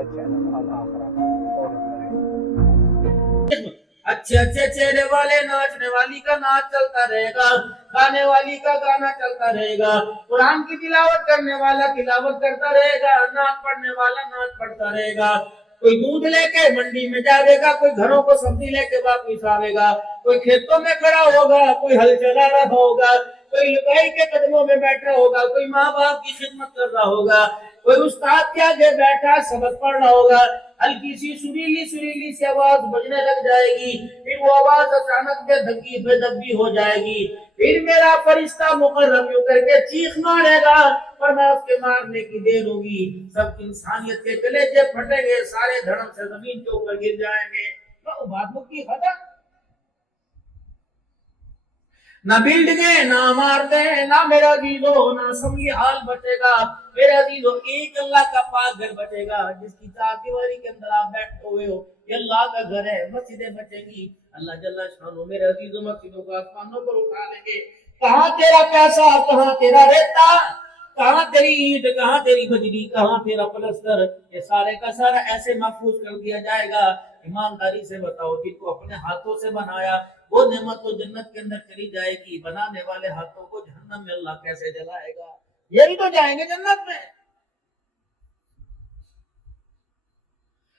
ہمارے چینل الآخرہ کو فالو کریں۔ اچھے اچھے چہرے والے ناچنے والی کا ناچ چلتا رہے گا، گانے والی کا گانا چلتا رہے گا، قرآن کی تلاوت کرنے والا تلاوت کرتا رہے گا، نعت پڑھنے والا نعت پڑھتا رہے گا۔ کوئی دودھ لے کے منڈی میں جاوے گا، کوئی گھروں کو سبزی لے کے واپس آوے گا، کوئی کھیتوں میں کھڑا ہوگا، کوئی ہل چلا رہا ہوگا، کوئی لگائی کے قدموں میں بیٹھا ہوگا، کوئی ماں باپ کی خدمت کر رہا ہوگا، کوئی استاد کے آگے بیٹھا سبق پڑھ رہا ہوگا۔ ہلکی سی سریلی سی آواز بجنے لگ جائے گی، پھر وہ آواز اچانک بے دبی ہو جائے گی، پھر میرا فرشتہ مقرب یوں کر کے چیخ مارے گا، پر میں اس کے مارنے کی دیر ہوگی، سب انسانیت کے کلیجے پھٹیں گے، سارے دھڑم سے زمین کے اوپر گر جائیں گے۔ تو بات کی ختم، نہ بلڈنگیں نہ عمارتیں نہ میرا عزیزو نہ سمجھی حال بچے گا۔ میرے عزیزو ایک اللہ کا پاک گھر بچے گا، جس کی چار دیواری کے اندر آپ بیٹھے ہوئے ہو، یہ اللہ کا گھر ہے، مسجدیں بچے گی۔ اللہ جل شانہ میرے عزیزو مسجدوں کو آسمانوں پر اٹھا لیں گے۔ کہاں تیرا پیسہ، کہاں تیرا ریتا، کہاں تیری اینٹ، کہاں تیری بجلی، کہاں تیرا پلستر، یہ سارے کا سارا ایسے محفوظ کر دیا جائے گا۔ ایمانداری سے بتاؤ، جن کو اپنے ہاتھوں سے بنایا وہ نعمت تو جنت کے اندر چلی جائے گی، بنانے والے ہاتھوں کو جہنم میں اللہ کیسے جلائے گا؟ یہی تو جائیں گے جنت میں۔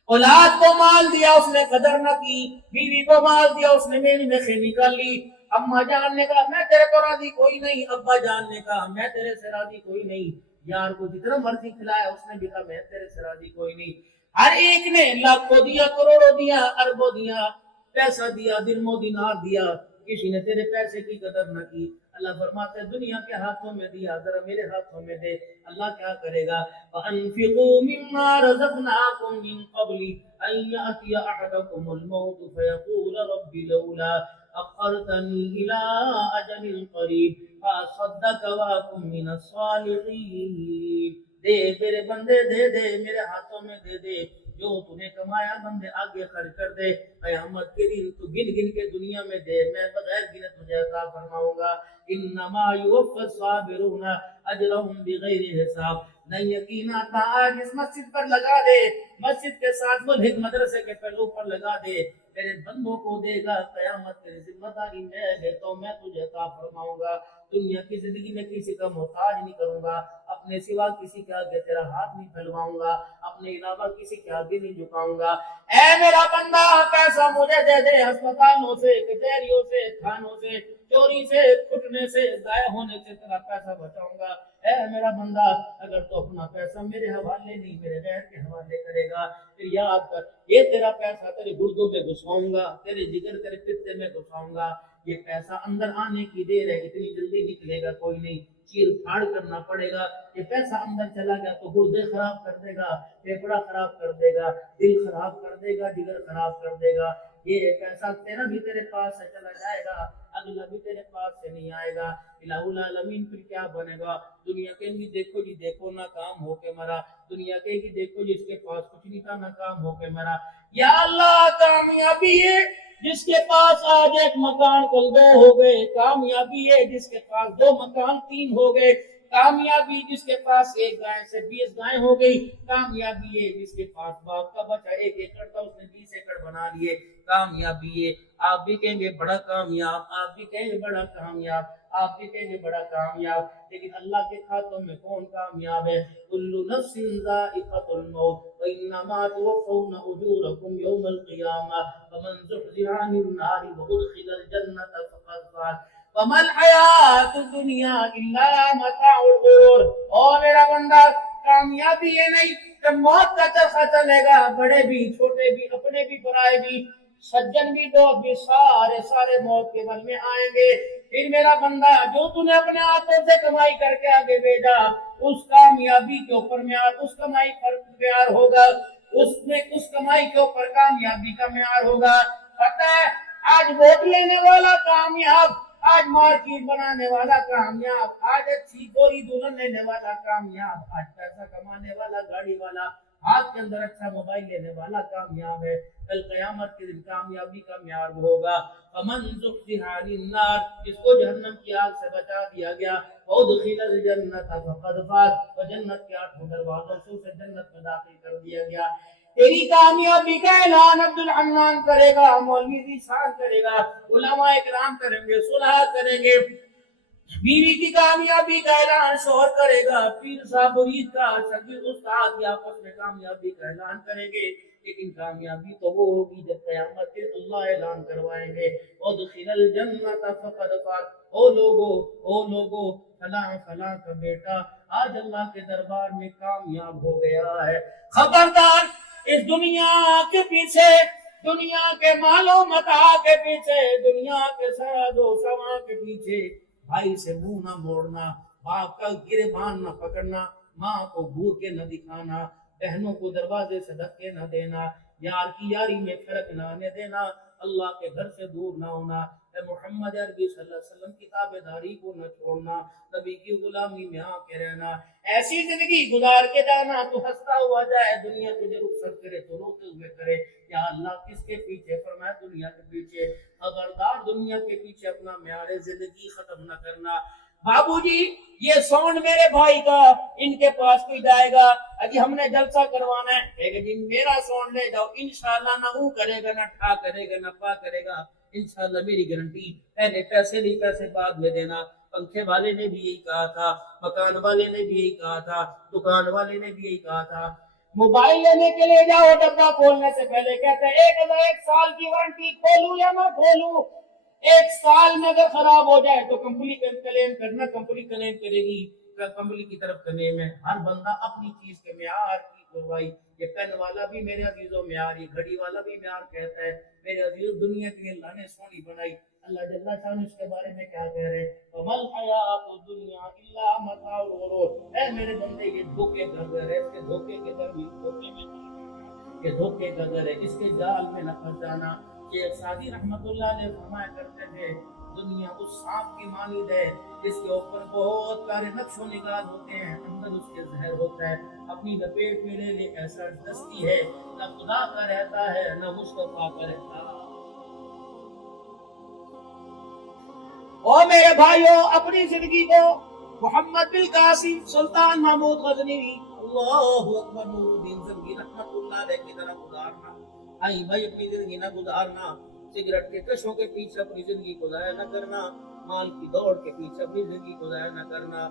اولاد کو مال دیا اس نے قدر نہ کی، بیوی کو مال دیا اس نے میری میں خیر نکال لی، اماں جان نے کہا میں تیرے کو راضی کوئی نہیں، ابا جان نے کہا میں تیرے سے راضی کوئی نہیں، یار کو جتنا مرضی کھلایا اس نے بھی کہا میں تیرے سے راضی کوئی نہیں۔ ہر ایک نے لاکھوں دیا، کروڑوں دیا، اربوں دیا، پیسہ دیا، درموں دینار دیا، کسی نے تیرے پیسے کی قدر نہ کی۔ اللہ فرماتے ہیں دنیا کے ہاتھوں میں دیا، ذرا میرے ہاتھوں میں دے۔ اللہ کیا کرے گا؟ وَأَنفِقُوا مِمَّا رَزَقْنَاكُم مِّن قَبْلِ أَن يَأْتِيَ أَحَدَكُمُ الْمَوْتُ فَيَقُولَ رَبِّ لَوْلَا أَخَّرْتَنِي إِلَىٰ أَجَلٍ قَرِيبٍ فَأَصَّدَّقَ وَأَكُن مِّنَ الصَّالِحِينَ۔ دے میرے بندے، دے دے میرے ہاتھوں میں دے دے، جو تو نے کمایا بندے آگے خرچ کر دے، قیامت کے دن تو گن گن کے دنیا میں دے، میں بغیر گنے تجھے عطا فرماؤں گا۔ انما یوفی الصابرون اجرهم بغیر حساب۔ نہیں یقین آتا آج اس مسجد پر لگا دے، مسجد کے ساتھ ملحق مدرسے کے پہلو پر لگا دے، میرے بندوں کو دے گا، قیامت کی ذمہ داری میں لیتا ہوں، میں تجھے عطا فرماؤں گا۔ دنیا کی زندگی میں کسی کا محتاج نہیں کروں گا، اپنے سوا کسی کے آگے تیرا ہاتھ نہیں پھیلواؤں گا، اپنے علاوہ کسی کے آگے نہیں جھکاؤں گا۔ اے میرا بندہ پیسہ مجھے دے دے، ہسپتالوں سے، کچہریوں سے، تھانوں سے، چوری سے، کٹنے سے، ضائع ہونے سے تیرا پیسہ بچاؤں گا۔ اے میرا بندہ اگر تو اپنا پیسہ میرے حوالے نہیں میرے غیر کے حوالے کرے گا، پھر یاد کر یہ تیرا پیسہ تیرے گردوں میں گھسواؤں گا، تیرے جگر تیرے پتے میں گھسواؤں گا۔ یہ پیسہ اندر آنے کی دیر ہے، اتنی جلدی نکلے گا کوئی نہیں، چیر پھاڑ کرنا پڑے گا۔ یہ پیسہ اندر چلا گیا تو گردے خراب کر دے گا، پھیپڑا خراب کر دے گا، دل خراب کر دے گا، جگر خراب کر دے گا۔ یہ پیسہ تیرا بھی تیرے پاس سے چلا جائے گا، اگلا بھی تیرے پاس سے نہیں آئے گا۔ الہ العالمین پھر کیا بنے گا؟ دنیا کہیں گی دیکھو جی دیکھو ناکام ہو کے مرا، دنیا کہیں گی دیکھو جس کے پاس کچھ نہیں تھا ناکام ہو کے مرا۔ یا اللہ کامیابی ہے جس کے پاس آج ایک مکان کل دو ہو گئے، کامیابی ہے جس کے پاس دو مکان تین ہو گئے، کامیابی جس کے پاس ایک گائے سے 20 گائیں ہو گئی، کامیابی ہے جس کے پاس باپ کا بچہ 1 ایکڑ تھا اس نے 20 ایکڑ بنا لیے، کامیابی ہے۔ آپ بھی کہیں گے بڑا کامیاب، آپ بھی کہیں گے بڑا کامیاب، آپ بھی کہیں گے بڑا کامیاب، لیکن اللہ کے ہاتھوں میں کون کامیاب ہے؟ کل نفس ذائقۃ الموت وانما توفون اجورکم یوم القیامہ فمن زحزح عن النار وادخل الجنہ فقد فاز وما الحیات الدنیا الا متاع الغرور۔ او میرا بندہ کامیابی یہ نہیں جب موت کا چرخہ چلے گا، بڑے بھی چھوٹے بھی اپنے بھی برائے بھی سجن بھی دو بھی سارے موت کے بل میں آئیں گے۔ پھر میرا بندہ جو تو نے اپنے ہاتھوں سے کمائی کر کے آگے بھیجا اس کامیابی کے اوپر معیار، اس کمائی پر معیار ہوگا، اس کمائی کے اوپر کامیابی کا معیار ہوگا۔ پتہ ہے آج ووٹ لینے والا کامیاب، آج مارکیٹ بنانے والا کامیاب، آج اچھی گوری دلہن لینے والا کامیاب، آج پیسہ کمانے والا گاڑی والا، ہاتھ کے اندر اچھا موبائل لینے والا کامیاب ہے۔ کل قیامت کے دن کامیابی کا معیار وہ ہوگا فمن زحزح عن النار، جس کو جہنم کی آگ سے بچا دیا گیا، وادخل الجنۃ فقد فاز، اور جنت کے 8 دروازوں سے اسے جنت میں داخل کر دیا گیا۔ تیری کامیابی کا اعلان عبد الحنان کرے گا، مولوی ذیشان کرے گا، علماء اکرام کریں گے، صلحاء کریں گے، بیوی کی کامیابی کا اعلان شوہر کرے گا، پیر صاحب مرید کا شاگرد استاد یا آپس میں کامیابی کا اعلان کریں گے، لیکن کامیابی تو وہ ہوگی جب قیامت کے اللہ اعلان کروائیں گے ادخل الجنت فقد فاز، او لوگو فلاں فلاں کا بیٹا آج اللہ کے دربار میں کامیاب ہو گیا ہے۔ خبردار، اس دنیا کے پیچھے، دنیا کے مال و متاع کے پیچھے، دنیا کے سراد و سما کے پیچھے بھائی سے منہ نہ موڑنا، باپ کا گریبان نہ پکڑنا، ماں کو گھور کے نہ دکھانا، بہنوں کو دروازے سے دھکے نہ دینا، یار کی یاری میں فرق نہ آنے دینا، اللہ کے گھر سے دور نہ ہونا، اے محمد عربی صلی اللہ علیہ وسلم کی تابعداری کو نہ چھوڑنا، نبی کی غلامی میں آ کے رہنا، ایسی زندگی گزار کے جانا تو ہنستا ہوا جائے، دنیا تجھے رخصت کرے تو روتے ہوئے کرے، یا اللہ کس کے پیچھے؟ فرمایا دنیا کے پیچھے۔ خبردار دنیا کے پیچھے اپنا معیار زندگی ختم نہ کرنا۔ بابو جی یہ سونڈ میرے بھائی کا، ان کے پاس کوئی جائے گا اجی ہم نے جلسہ کروانا ہے، کہے گا جی میرا سونڈ لے جاؤ، انشاءاللہ نہ او کرے گا، نہ ٹھا کرے گا، نہ پا کرے گا، انشاءاللہ میری گارنٹی، پہلے پیسے نہیں، پیسے بعد میں دینا۔ پنکھے والے نے بھی یہی کہا تھا، مکان والے نے بھی یہی کہا تھا، دکان والے نے بھی یہی کہا تھا۔ موبائل لینے کے لیے جاؤ، ڈبہ کھولنے سے پہلے کہتے ہیں 1 سال کی وارنٹی، کھولوں یا نہ کھولوں، 1 سال میں اگر خراب ہو جائے تو کمپنی کلیم کرنا، کمپنی کلیم کرے گی، کمپنی کی طرف کلیم ہے۔ ہر بندہ اپنی چیز کے معیار کی گواہی، یہ پین والا بھی میرے عزیزوں معیار، یہ گھڑی والا بھی معیار کہتا ہے۔ میرے عزیز دنیا کی اللہ نے سونی بنائی، اللہ جل شانہ اس کے بارے میں کیا کہہ رہے ہیں؟ وَمَا الْحَيَاةُ الدُّنْيَا إِلَّا مَتَاعُ الْغُرُورِ، اے میرے بندے یہ دھوکے کا گھر ہے، اس کے دھوکے کے گھر میں دھوکے میں یہ دھوکے کا گھر ہے، اس کے جال میں نہ پھنس جانا۔ شیخ سعدی رحمت اللہ علیہ فرمایا کرتے تھے دنیا اس سانپ کی مانند ہے جس کے اوپر بہت سارے نقش و نگار ہوتے ہیں، اندر اس کے زہر ہوتا ہے، اپنی لپیٹ میں لے لے ایسا دستی ہے، نہ خدا کا رہتا ہے نہ مصطفیٰ کا رہتا ہے۔ اور میرے بھائیوں اپنی زندگی کو محمد بن قاسم سلطان محمود غزنوی اللہ اکبر نور الدین زنگی رحمت اللہ علیہ کی طرح گزارنا، آئی بھائی اپنی زندگی نہ گزارنا، سگریٹ کے کشوں کے پیچھے اپنی زندگی کو ضائع نہ کرنا، مال کی دوڑ کے پیچھے اپنی زندگی کو ضائع نہ کرنا،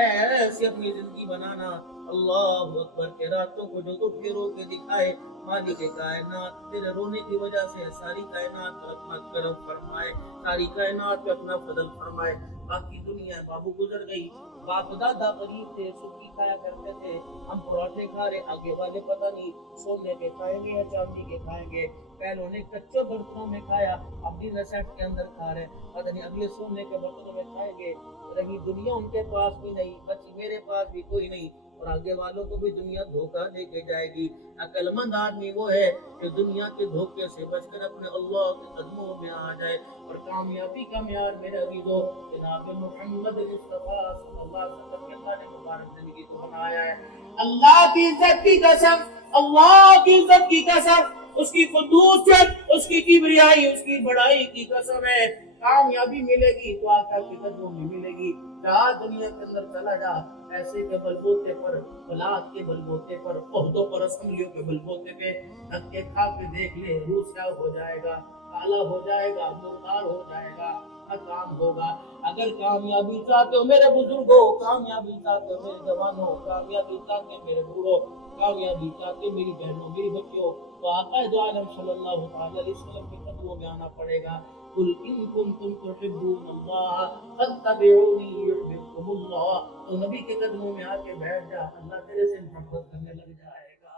ایسے اپنی زندگی بنانا اللہ اکبر کے راتوں کو جو اٹھ کے رو کے دکھائے مالک کائنات تیرے رونے کی وجہ سے ساری کائنات پر اپنا کرم فرمائے، ساری کائنات پہ اپنا فضل فرمائے۔ باقی دنیا بابو گزر گئی، باپ دادا غریب تھے، سکی کھایا کرتے تھے، ہم پراٹھے کھا رہے، آگے والے پتہ نہیں سونے کے کھائیں گے یا چاندی کے کھائیں گے، پہلوں نے کچے برتنوں میں کھایا، اب بھی ریسیٹ کے اندر کھا رہے، پتہ نہیں اگلے سونے کے برتنوں میں کھائیں گے۔ رہی دنیا ان کے پاس بھی نہیں، بچی میرے پاس بھی کوئی نہیں، اور آگے والوں کو بھی دنیا دھوکہ دے کے جائے گی۔ عقل مند آدمی وہ ہے کہ دنیا کے دھوکے سے بچ کر اپنے اللہ کے قدموں میں آ جائے، اور کامیابی کا معیار میرے عزیزو جناب محمد مصطفیٰ صلی اللہ علیہ وسلم کے اللہ نے مبارک زندگی کو بنایا ہے۔ اللہ کی عزت کی قسم، اللہ کی عزت کی قسم، اس کی قدوست، اس کی کبریائی، اس کی بڑائی کی قسم ہے، کامیابی ملے گی تو آقا کے قدموں میں ملے گی۔ جہاں دنیا کے اندر چلا جا، پیسے کے بلبوتے پر، اولاد کے بلبوتے پر، عہدوں پر، اسمبلیوں کے بلبوتے پہ دھکے کھا کے دیکھ لے، روح سیاہ ہو جائے گا، کالا ہو جائے گا، مردار ہو جائے گا، ناکام ہوگا۔ اگر کامیابی چاہتے ہو میرے بزرگوں، کامیابی چاہتے ہو میرے جوانوں، کامیابی چاہتے میرے بوڑھوں، کامیابی چاہتے میری بہنوں، میری بچیوں، تو آقا دو عالم صلی اللہ علیہ وسلم کے قدموں میں آنا پڑے گا۔ قل ان کنتم تحبون اللہ فاتبعونی یحببکم اللہ، تو نبی کے قدموں میں آ کے بیٹھ جا، اللہ تیرے سے محبت کرنے لگ جائے گا۔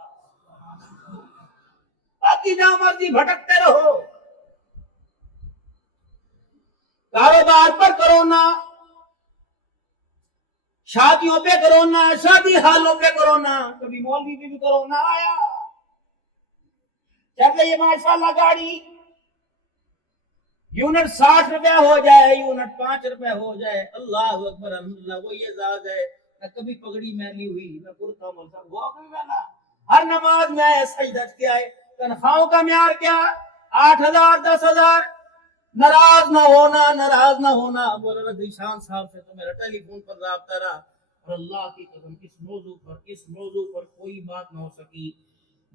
باقی جہاں مرضی بھٹکتے رہو، کاروبار پر کرونا، شادیوں پہ کرونا، شادی حالوں پہ کرونا، کبھی مولوی پہ بھی کرونا آیا، چل رہی ہے ماشاءاللہ گاڑی، یونٹ 60 روپے ہو جائے، یونٹ 5 روپے ہو جائے، اللہ اکبر الحمدللہ، وہ یہ اعزاز ہے۔ نہ کبھی پگڑی میلی ہوئی، نہ کرتا ملتا ہوا کوئی میلا، ہر نماز میں سجدہ کیا ہے۔ تنخواہوں کا معیار کیا؟ 8,000 10,000، ناراض نہ ہونا، ناراض نہ ہونا۔ مولانا ذیشان صاحب سے تو میرا ٹیلی فون پر رابطہ رہا، اور اللہ کی قسم اس موضوع پر کوئی بات نہ ہو سکی۔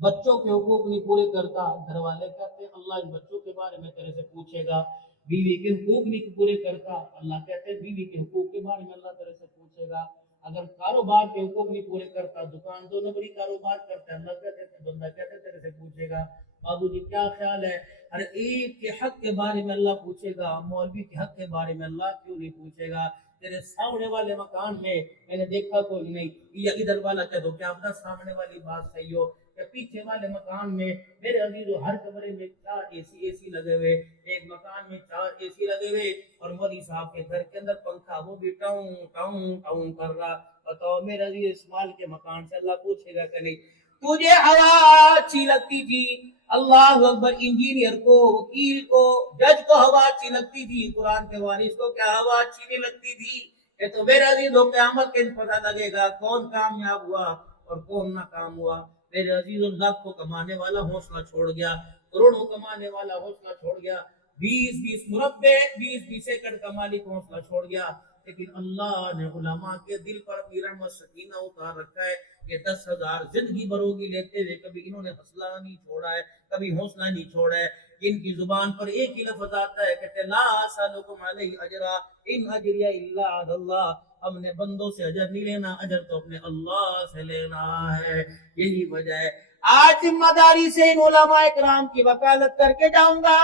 بچوں کے حقوق نہیں پورے کرتا، گھر والے کہتے ہیں اللہ ان بچوں کے بارے میں تیرے سے پوچھے گا۔ بیوی کے حقوق نہیں پورے کرتا، اللہ کہتے ہیں بیوی کے حقوق کے بارے میں اللہ تیرے سے پوچھے گا۔ اگر کاروبار کے حقوق نہیں پورے کرتا، دکان 2 نمبری کاروبار کرتا ہے، اللہ کہتے ہیں بندہ کہتے ہیں تیرے سے پوچھے گا۔ بابو جی کیا خیال ہے، ہر ایک کے حق کے بارے میں اللہ پوچھے گا، مولوی کے حق کے بارے میں اللہ کیوں نہیں پوچھے گا؟ تیرے سامنے والے مکان میں میں نے دیکھا کوئی نہیں، یا ادھر والا کہہ دو کیا اپنا سامنے والی بات صحیح ہو، یا پیچھے والے مکان میں میرے عزیزو ہر کمرے میں 4 اے سی لگے ہوئے، ایک مکان میں 4 اے سی لگے ہوئے، اور مولوی صاحب کے گھر کے اندر پنکھا وہ بھی ٹاؤں ٹاؤں ٹاؤں کر رہا۔ بتاؤ میرے عزیز اسماعیل کے مکان سے اللہ پوچھے گا کہ نہیں تجھے ہوا اچھی لگتی تھی؟ اللہ اکبر، انجینئر کو، وکیل کو، جج کو ہوا اچھی لگتی تھی، قرآن کے وارث کو کیا ہوا اچھی نہیں لگتی تھی؟ یہ تو میرے عزیزو قیامت کے دن پتہ لگے گا کون کامیاب ہوا اور کون ناکام ہوا۔ میرے عزیزو لاکھوں کمانے والا حوصلہ چھوڑ گیا، کروڑوں کمانے والا حوصلہ چھوڑ گیا، 20 مربع 20 ایکڑ کا مالک حوصلہ چھوڑ گیا، لیکن اللہ نے علماء کے دل پر اپنی رحمت سکینہ اتار رکھا ہے کہ 10,000 زندگی بروگی لیتے ہوئے کبھی انہوں نے حوصلہ نہیں چھوڑا ہے، کبھی حوصلہ نہیں چھوڑا ہے۔ ان کی زبان پر ایک ہی لفظ آتا ہے کہتے لا اسالکم علیہ اجرا ان اجریہ الا علی اللہ، ہم نے بندوں سے اجر نہیں لینا، اجر تو اپنے اللہ سے لینا ہے۔ یہی وجہ ہے آج ذمہ داری سے ان علماء کرام کی وکالت کر کے جاؤں گا،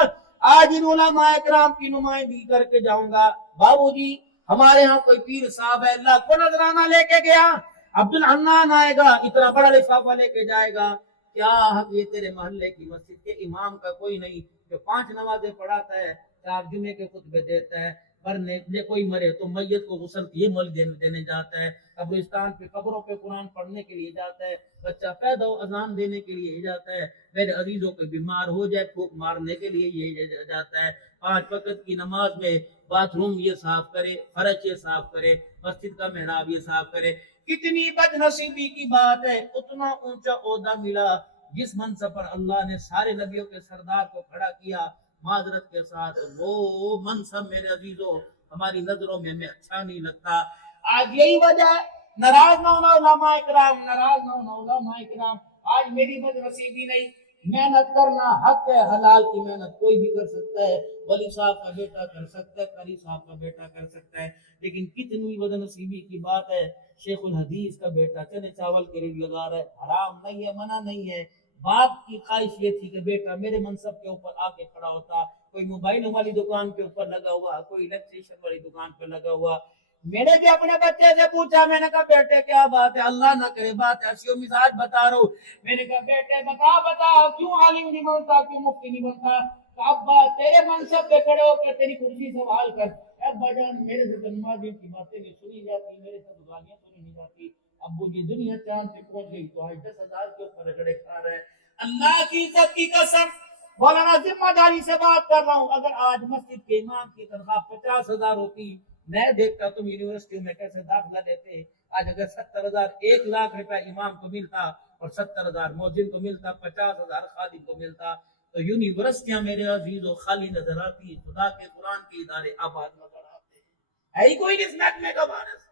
آج ان علماء کرام کی نمائندگی کر کے جاؤں گا۔ بابو جی ہمارے ہاں کوئی پیر صاحب ہے، اللہ کو نذرانہ لے کے گیا، عبد الحنان آئے گا اتنا بڑا لفافہ لے کے جائے گا، کیا حق یہ تیرے محلے کی مسجد کے امام کا کوئی نہیں جو 5 نمازیں پڑھاتا ہے، 4 جمعے کے خطبے دیتا ہے، مرنے کوئی مرے تو میت کو غسل یہ مل دینے جاتا ہے، قبرستان پہ قبروں پہ قرآن پڑھنے کے لیے جاتا ہے، بچہ پیدا ہو اذان دینے کے لیے جاتا ہے، میرے عزیزوں کو بیمار ہو جائے پھوک مارنے کے لیے یہ جاتا ہے، 5 وقت کی نماز میں باتھ روم یہ صاف کرے، فرش یہ صاف کرے، مسجد کا محراب یہ صاف کرے۔ کتنی بد نصیبی کی بات ہے، اتنا اونچا عہدہ ملا جس منصب پر اللہ نے سارے نبیوں کے سردار کو کھڑا کیا، معذرت کے ساتھ وہ منصب میرے عزیزوں ہماری نظروں میں ہمیں اچھا نہیں لگتا۔ آج یہی وجہ ہے ناراض نہ ہونا علماء کرام، ناراض نہ ہونا علماء کرام، آج میری بد نصیبی نہیں، محنت کرنا حق ہے، حلال کی محنت کوئی بھی کر سکتا ہے، ولی صاحب کا بیٹا کر سکتا ہے، قاری صاحب کا بیٹا کر سکتا ہے، لیکن کتنی بد نصیبی کی بات ہے شیخ الحدیث کا بیٹا چنے چاول کے ریٹ لگا رہا ہے، حرام نہیں ہے، منع نہیں ہے، باپ کی خواہش یہ تھی کہ بیٹا میرے منصب کے اوپر آ کے کھڑا ہوتا، کوئی موبائل والی دکان کے اوپر لگا ہوا، کوئی الیکٹریشین والی دکان پہ لگا ہوا۔ میں نے بھی اپنے بچے سے پوچھا، میں نے کہا بیٹے کیا بات ہے، اللہ نہ کرے بات ایسی ہو، مزاج بتا رہا ہوں، میں نے کہا بیٹے بتا کیوں عالم نہیں بنتا، کیوں مفتی نہیں بنتا؟ ابا تیرے منصب پہ کھڑے ہو کر تیری کرسی سنبھال کر، ابا جان میرے سے نمازیوں کی باتیں نہیں سنی جاتی، میرے سے گالیاں سنی نہیں جاتی، ابو جی دنیا چاند پہ پہنچ گئی تو آج 10,000 کے اوپر رگڑے کھا رہے ہیں۔ اللہ کی عزت کی قسم مولانا ذمہ داری سے بات کر رہا ہوں، اگر آج مسجد کے امام کی تنخواہ 50,000 ہوتی، میں دیکھتا تم یونیورسٹی میں کیسے داخلہ لیتے، آج اگر 70,000 1 لاکھ روپے امام کو ملتا اور 70,000 مؤذن کو ملتا، 50,000 خادم کو ملتا، تو یونیورسٹیاں میرے عزیزوں خالی نظر آتی، خدا کے قرآن کے ادارے آباد نظر آتے، ہے ہی کوئی نہیں اس محکمے کا وارث۔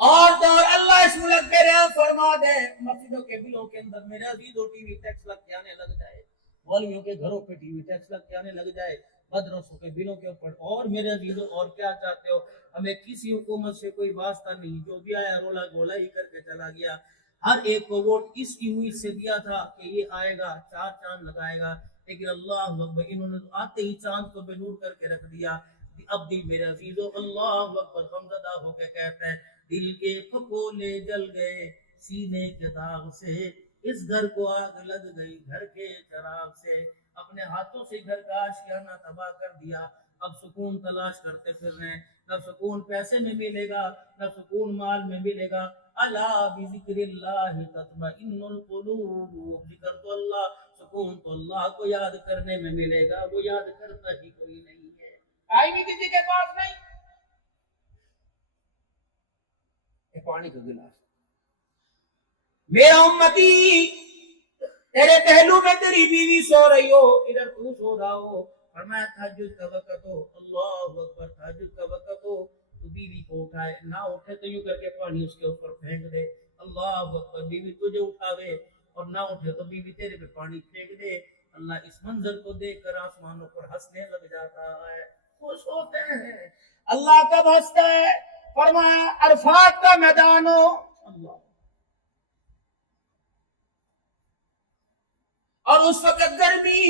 اور تو اور اللہ اس ملک پہ رحم فرما دے، مسجدوں کے بلوں کے اندر میرے عزیزوں ٹی وی ٹیکس لگ کے آنے لگ جائے، مولویوں کے گھروں پہ ٹی وی ٹیکس لگ کے آنے لگ جائے، مدرسوں کے بلوں کے اوپر، اور میرے عزیزوں اور کیا چاہتے ہو؟ ہمیں کسی حکومت سے کوئی واسطہ نہیں، جو بھی آیا رولا گولا ہی کر کے چلا گیا، ہر ایک کو ووٹ اس کی امید سے دیا تھا کہ یہ آئے گا 4 چاند لگائے گا، لیکن اللہ اکبر انہوں نے آتے ہی چاند کو بے نور کر کے رکھ دیا۔ اب دل میرے عزیزوں اللہ اکبر غمزدہ ہو کے کہتا ہے دل کے پھپھولے جل گئے سینے کے داغ سے، اس گھر کو آگ لگ گئی گھر کے چراغ سے، اپنے ہاتھوں سے گھر کا آشیانہ تباہ کر دیا، اب سکون تلاش کرتے پھر رہے ہیں، نہ سکون پیسے میں ملے گا، نہ سکون مال میں ملے گا، الا بذکر اللہ تطمئن القلوب، ذکر تو اللہ، سکون تو اللہ کو یاد کرنے میں ملے گا، وہ یاد کرتا ہی کوئی نہیں ہے، ٹائم ہی کسی کے پاس نہیں۔ پانی کا گلاس، میرا امتی تیرے پہلو میں تیری بیوی سو رہی ہو، ادھر تو سو رہا ہو، فرمایا تہجد کا وقت ہو، اللہ اکبر تہجد کا وقت ہو، تو بیوی کو اٹھائے، نہ اٹھے تو یوں کر کے پانی اس کے اوپر پھینک دے، اللہ اکبر، بیوی تجھے اٹھاوے اور نہ اٹھے تو بیوی تیرے پہ پانی پھینک دے، اللہ اس منظر کو دیکھ کر آسمانوں پر ہنسنے لگ جاتا ہے، خوش ہوتے ہیں۔ اللہ کب ہنستا ہے؟ فرمایا عرفات کا میدان ہو، اللہ، اور اس وقت گرمی،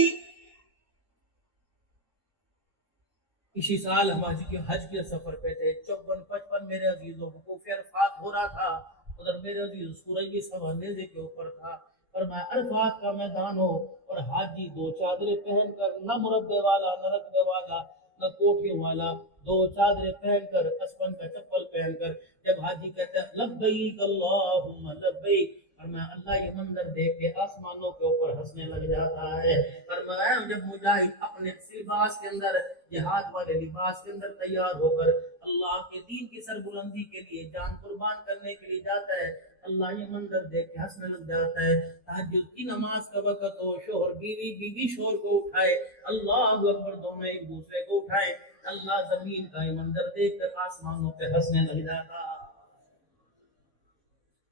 اسی سال ہم حج کے سفر پہ تھے، 54-55 میرے عزیزوں وقوف عرفات ہو رہا تھا، ادھر میرے عزیز سورج بھی سب اندھیرے کے اوپر تھا، فرمایا عرفات کا میدان ہو اور حاجی 2 چادریں پہن کر، نہ مربے والا نہ رقبے والا نہ کوٹھیوں والا، 2 چادریں پہن کر، اسپن کا چپل پہن کر، جب حاجی کہتا ہے لبیک اللہم لبیک، فرمایا اللہ یہ منظر دیکھ کے آسمانوں کے اوپر ہنسنے لگ جاتا ہے، فرمایا جب مجاہد اپنے لباس کے اندر، جہاد والے لباس کے اندر تیار ہو کر اللہ کے دین کی سربلندی کے لیے جان قربان کرنے کے لیے جاتا ہے، اللہ یہ منظر دیکھ کے ہنسنے لگ جاتا ہے، تہجد کی نماز کا وقت ہو، شوہر بیوی شوہر کو اٹھائے، اللہ اکبر، دونوں ایک دوسرے کو اٹھائے، اللہ زمین کا یہ منظر دیکھ کر آسمانوں پہ ہنسنے لگ جاتا۔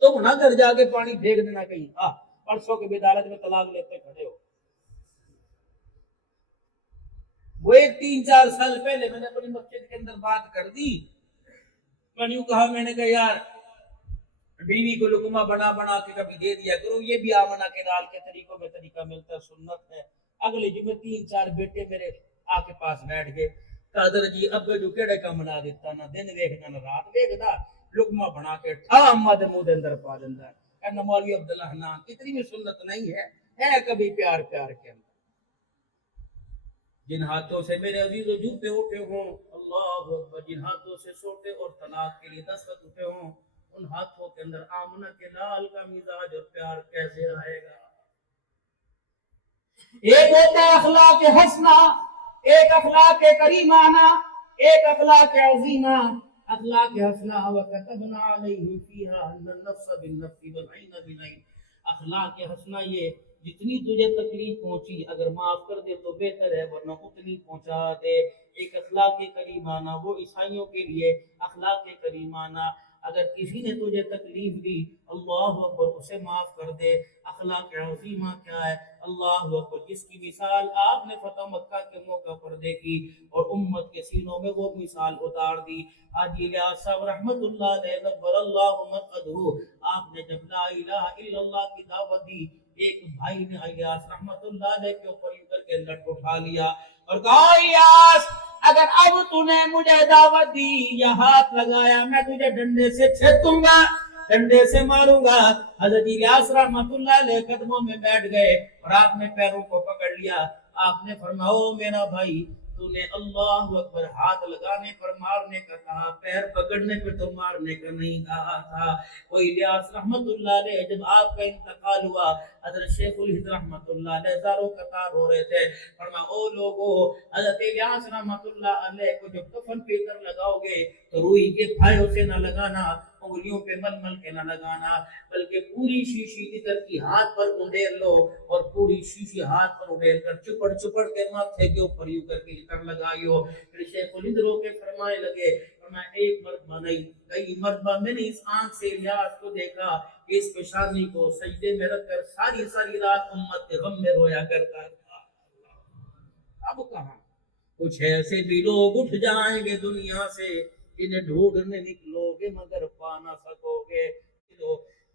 تم نہ گھر جا کے پانی پھینک دینا کہیں، پرسوں کے عدالت میں طلاق لیتے کھڑے ہو۔ وہ ایک 3-4 سال پہلے میں نے اپنی مسجد کے اندر بات کر دی، میں نے کہا، میں نے کہا یار بیوی کو لقمہ بنا بنا کے کبھی دے دیا کرو، یہ بھی آمنہ کے دال کے طریقوں میں طریقہ ملتا ہے، سنت ہے۔ اگلے جمعے 3-4 بیٹے میرے آ کے پاس بیٹھ گئے، قادر جی اب جو کیڑے کا منا دیتا، نہ دن ویکھدا نہ رات ویکھدا، لقمہ بنا کے اما دے منہ دے اندر پا دیندا ہے۔ کہنا مولوی عبداللہ نا اتنی بھی سنت نہیں ہے کبھی پیار پیار کے اندر۔ جن ہاتھوں سے میرے عزیزوں جوتے اٹھے ہوں، اللہ اکبر، جن ہاتھوں سے سوٹے اور طلاق کے لیے دستخط اٹھے ہوں، ان ہاتھوں کے اندر آمنہ کے لال کا مزاج اور پیار کیسے آئے گا؟ ایک ہوتا ہے اخلاق حسنہ، ایک اخلاق کریمانہ، ایک اخلاق عظیمہ۔ اخلاق حسنہ وَكَتَبْنَا عَلَيْهِمْ فِيهَا أَنَّ النَّفْسَ بِالنَّفْسِ وَالْعَيْنَ بِالْعَيْنِ۔ اخلاق حسنہ یہ جتنی تجھے تکلیف پہنچی اگر معاف کر دے تو بہتر ہے، ورنہ اتنی پہنچا دے۔ ایک اخلاق کریمانہ، وہ عیسائیوں کے لیے اخلاق کریمانہ، اگر کسی نے تجھے تکلیف دی اللہ اکبر اسے معاف کر دے۔ اخلاق عظیمہ کیا ہے؟ اللہ اکبر، جس کی مثال آپ نے فتح مکہ کے موقع پر دیکھی اور امت کے سینوں میں وہ مثال اتار دی۔ حاجی الیاس صاحب رحمت اللہ علیہ نور اللہ مرقدہ، آپ نے جب لا الہ الا اللہ کی دعوت دی، ایک بھائی نے الیاس رحمت اللہ علیہ کے اوپر یوں کر کے لٹ اٹھا لیا اور کہا الیاس اگر اب تو نے مجھے دعوت دی یا ہاتھ لگایا میں تجھے ڈنڈے سے چھیتوں گا، ڈنڈے سے ماروں گا۔ حضرت الیاس رحمت اللہ علیہ قدموں میں بیٹھ گئے اور آپ نے پیروں کو پکڑ لیا، آپ نے فرمایا او میرا بھائی، تو نے اللہ اکبر ہاتھ لگانے پر مارنے کا کہا، پیر پکڑنے پہ تو مارنے کا نہیں کہا تھا۔ کوئی الیاس رحمت اللہ علیہ جب آپ کا انتقال ہوا، حضرت شیخ الہند رحمت اللہ علیہ زاروں قطار ہو رہے تھے، فرمایا او لوگو، حضرت الیاس رحمت اللہ علیہ کو جب کفن پہ کر لگاؤ گے تو روئی کے پھائیوں سے نہ لگانا، انگلیوں پہ مل مل کے نہ لگانا، بلکہ پوری شیشی ادھر کی ہاتھ پر اڈیل لو اور پوری شیشی ہاتھ پر اڈیل کر چپڑ چپڑ کے ماتھے کے اوپر یوں کر کے کر لگائیو۔ پھر شیخ الہند رو کے فرمائے لگے، میں ایک مرتبہ نہیں کئی مرتبہ میں نے اس آنکھ سے الیاس کو دیکھا کہ اس پیشانی کو سجدے میں رکھ کر ساری ساری رات امت کے غم میں رویا کرتا تھا۔ اب کہاں کچھ ایسے بھی لوگ اٹھ جائیں گے دنیا سے جنہیں ڈھونڈنے نکلو گے مگر پا نہ سکو گے۔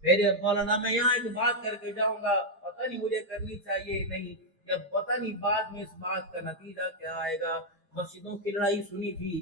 میرے مولانا میں یہاں ایک بات کر کے جاؤں گا، پتہ نہیں مجھے کرنی چاہیے نہیں، جب پتہ نہیں بعد میں اس بات کا نتیجہ کیا آئے گا۔ مسجدوں کی لڑائی سنی تھی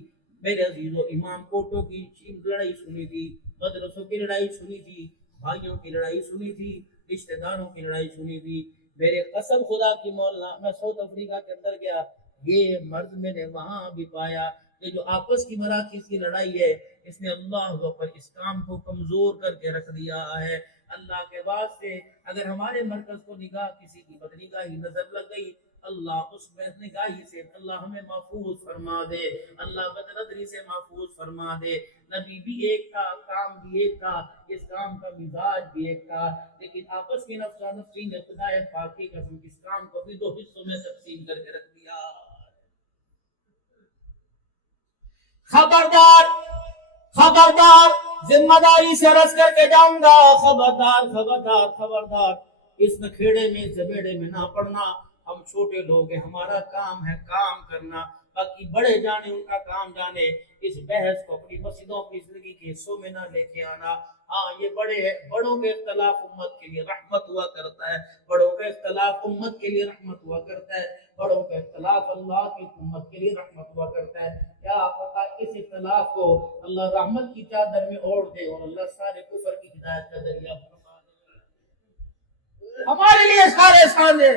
میرے عزیزوں، امام کوٹوں کی لڑائی سنی تھی، مدرسوں کی لڑائی سنی تھی، بھائیوں کی لڑائی سنی تھی، رشتہ داروں کی لڑائی سنی تھی۔ میرے قسم خدا کی مولانا، میں ساؤتھ افریقہ کے اندر گیا، یہ مرض میں نے وہاں بھی پایا کہ جو آپس کی مراکز کی لڑائی ہے اس نے اللہ پر اس کام کو کمزور کر کے رکھ دیا ہے۔ اللہ کے واسطے اگر ہمارے مرکز کو نگاہ کسی کی بدنگاہی نظر لگ گئی، اللہ اس بدنگاہی سے اللہ ہمیں محفوظ فرما دے، اللہ بدنظری سے محفوظ فرما دے۔ نبی بھی ایک تھا، کام بھی ایک تھا، اس کام کا مزاج بھی ایک تھا، لیکن آپس کی نفسا نفسی نے خدائے پاک کی قسم اس کام کو بھی 2 حصوں میں تقسیم کر کے رکھ دیا۔ خبردار خبردار، ذمہ داری سے عرض کر کے جاؤں گا، خبردار خبردار خبردار، اس نکھیڑے میں زبیڑے میں نہ پڑنا۔ ہم چھوٹے لوگ ہیں، ہمارا کام ہے کام کرنا، باقی بڑے جانے ان کا کام جانے۔ اس بحث کو اپنی مسجدوں کی زندگی کے حصوں میں نہ لے کے آنا۔ ہاں یہ بڑے ہیں، بڑوں کے اختلاف امت کے لیے رحمت ہوا کرتا ہے، بڑوں کا اختلاف امت کے لیے رحمت ہوا کرتا ہے، بڑوں کا اختلاف اللہ کی امت کے لیے رحمت ہوا کرتا ہے۔ کیا پتہ اس اختلاف کو اللہ رحمت کی چادر میں اوڑھ دے اور اللہ سارے کفر کی ہدایت کا ذریعہ فرما دے۔ ہمارے لیے سارے ساندے۔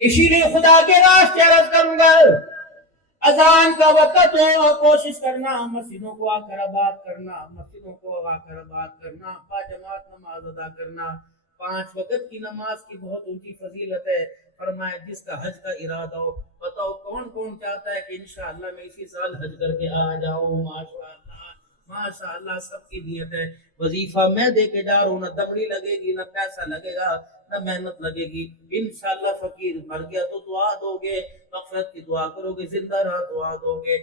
اسی لیے خدا کے راستے عرض کروں گا، اذان کا وقت ہو کوشش کرنا مسجدوں کو آ کر آباد کرنا، مسجدوں کو آ کر آباد کرنا، با جماعت نماز ادا کرنا۔ 5 وقت کی نماز کی بہت اونچی فضیلت ہے۔ فرمایا جس کا حج کا ارادہ ہو، بتاؤ کون کون چاہتا ہے کہ انشاءاللہ میں اسی سال حج کر کے آ جاؤں؟ ماشاءاللہ ماشاءاللہ، سب کی نیت ہے۔ وظیفہ میں دے کے جا رہا ہوں، نہ دمڑی لگے گی، نہ پیسہ لگے گا، نہ محنت لگے گی۔ انشاءاللہ فقیر مر گیا تو دعا دو گے، مغفرت کی دعا کرو گے، زندہ رہا دعا دو گے۔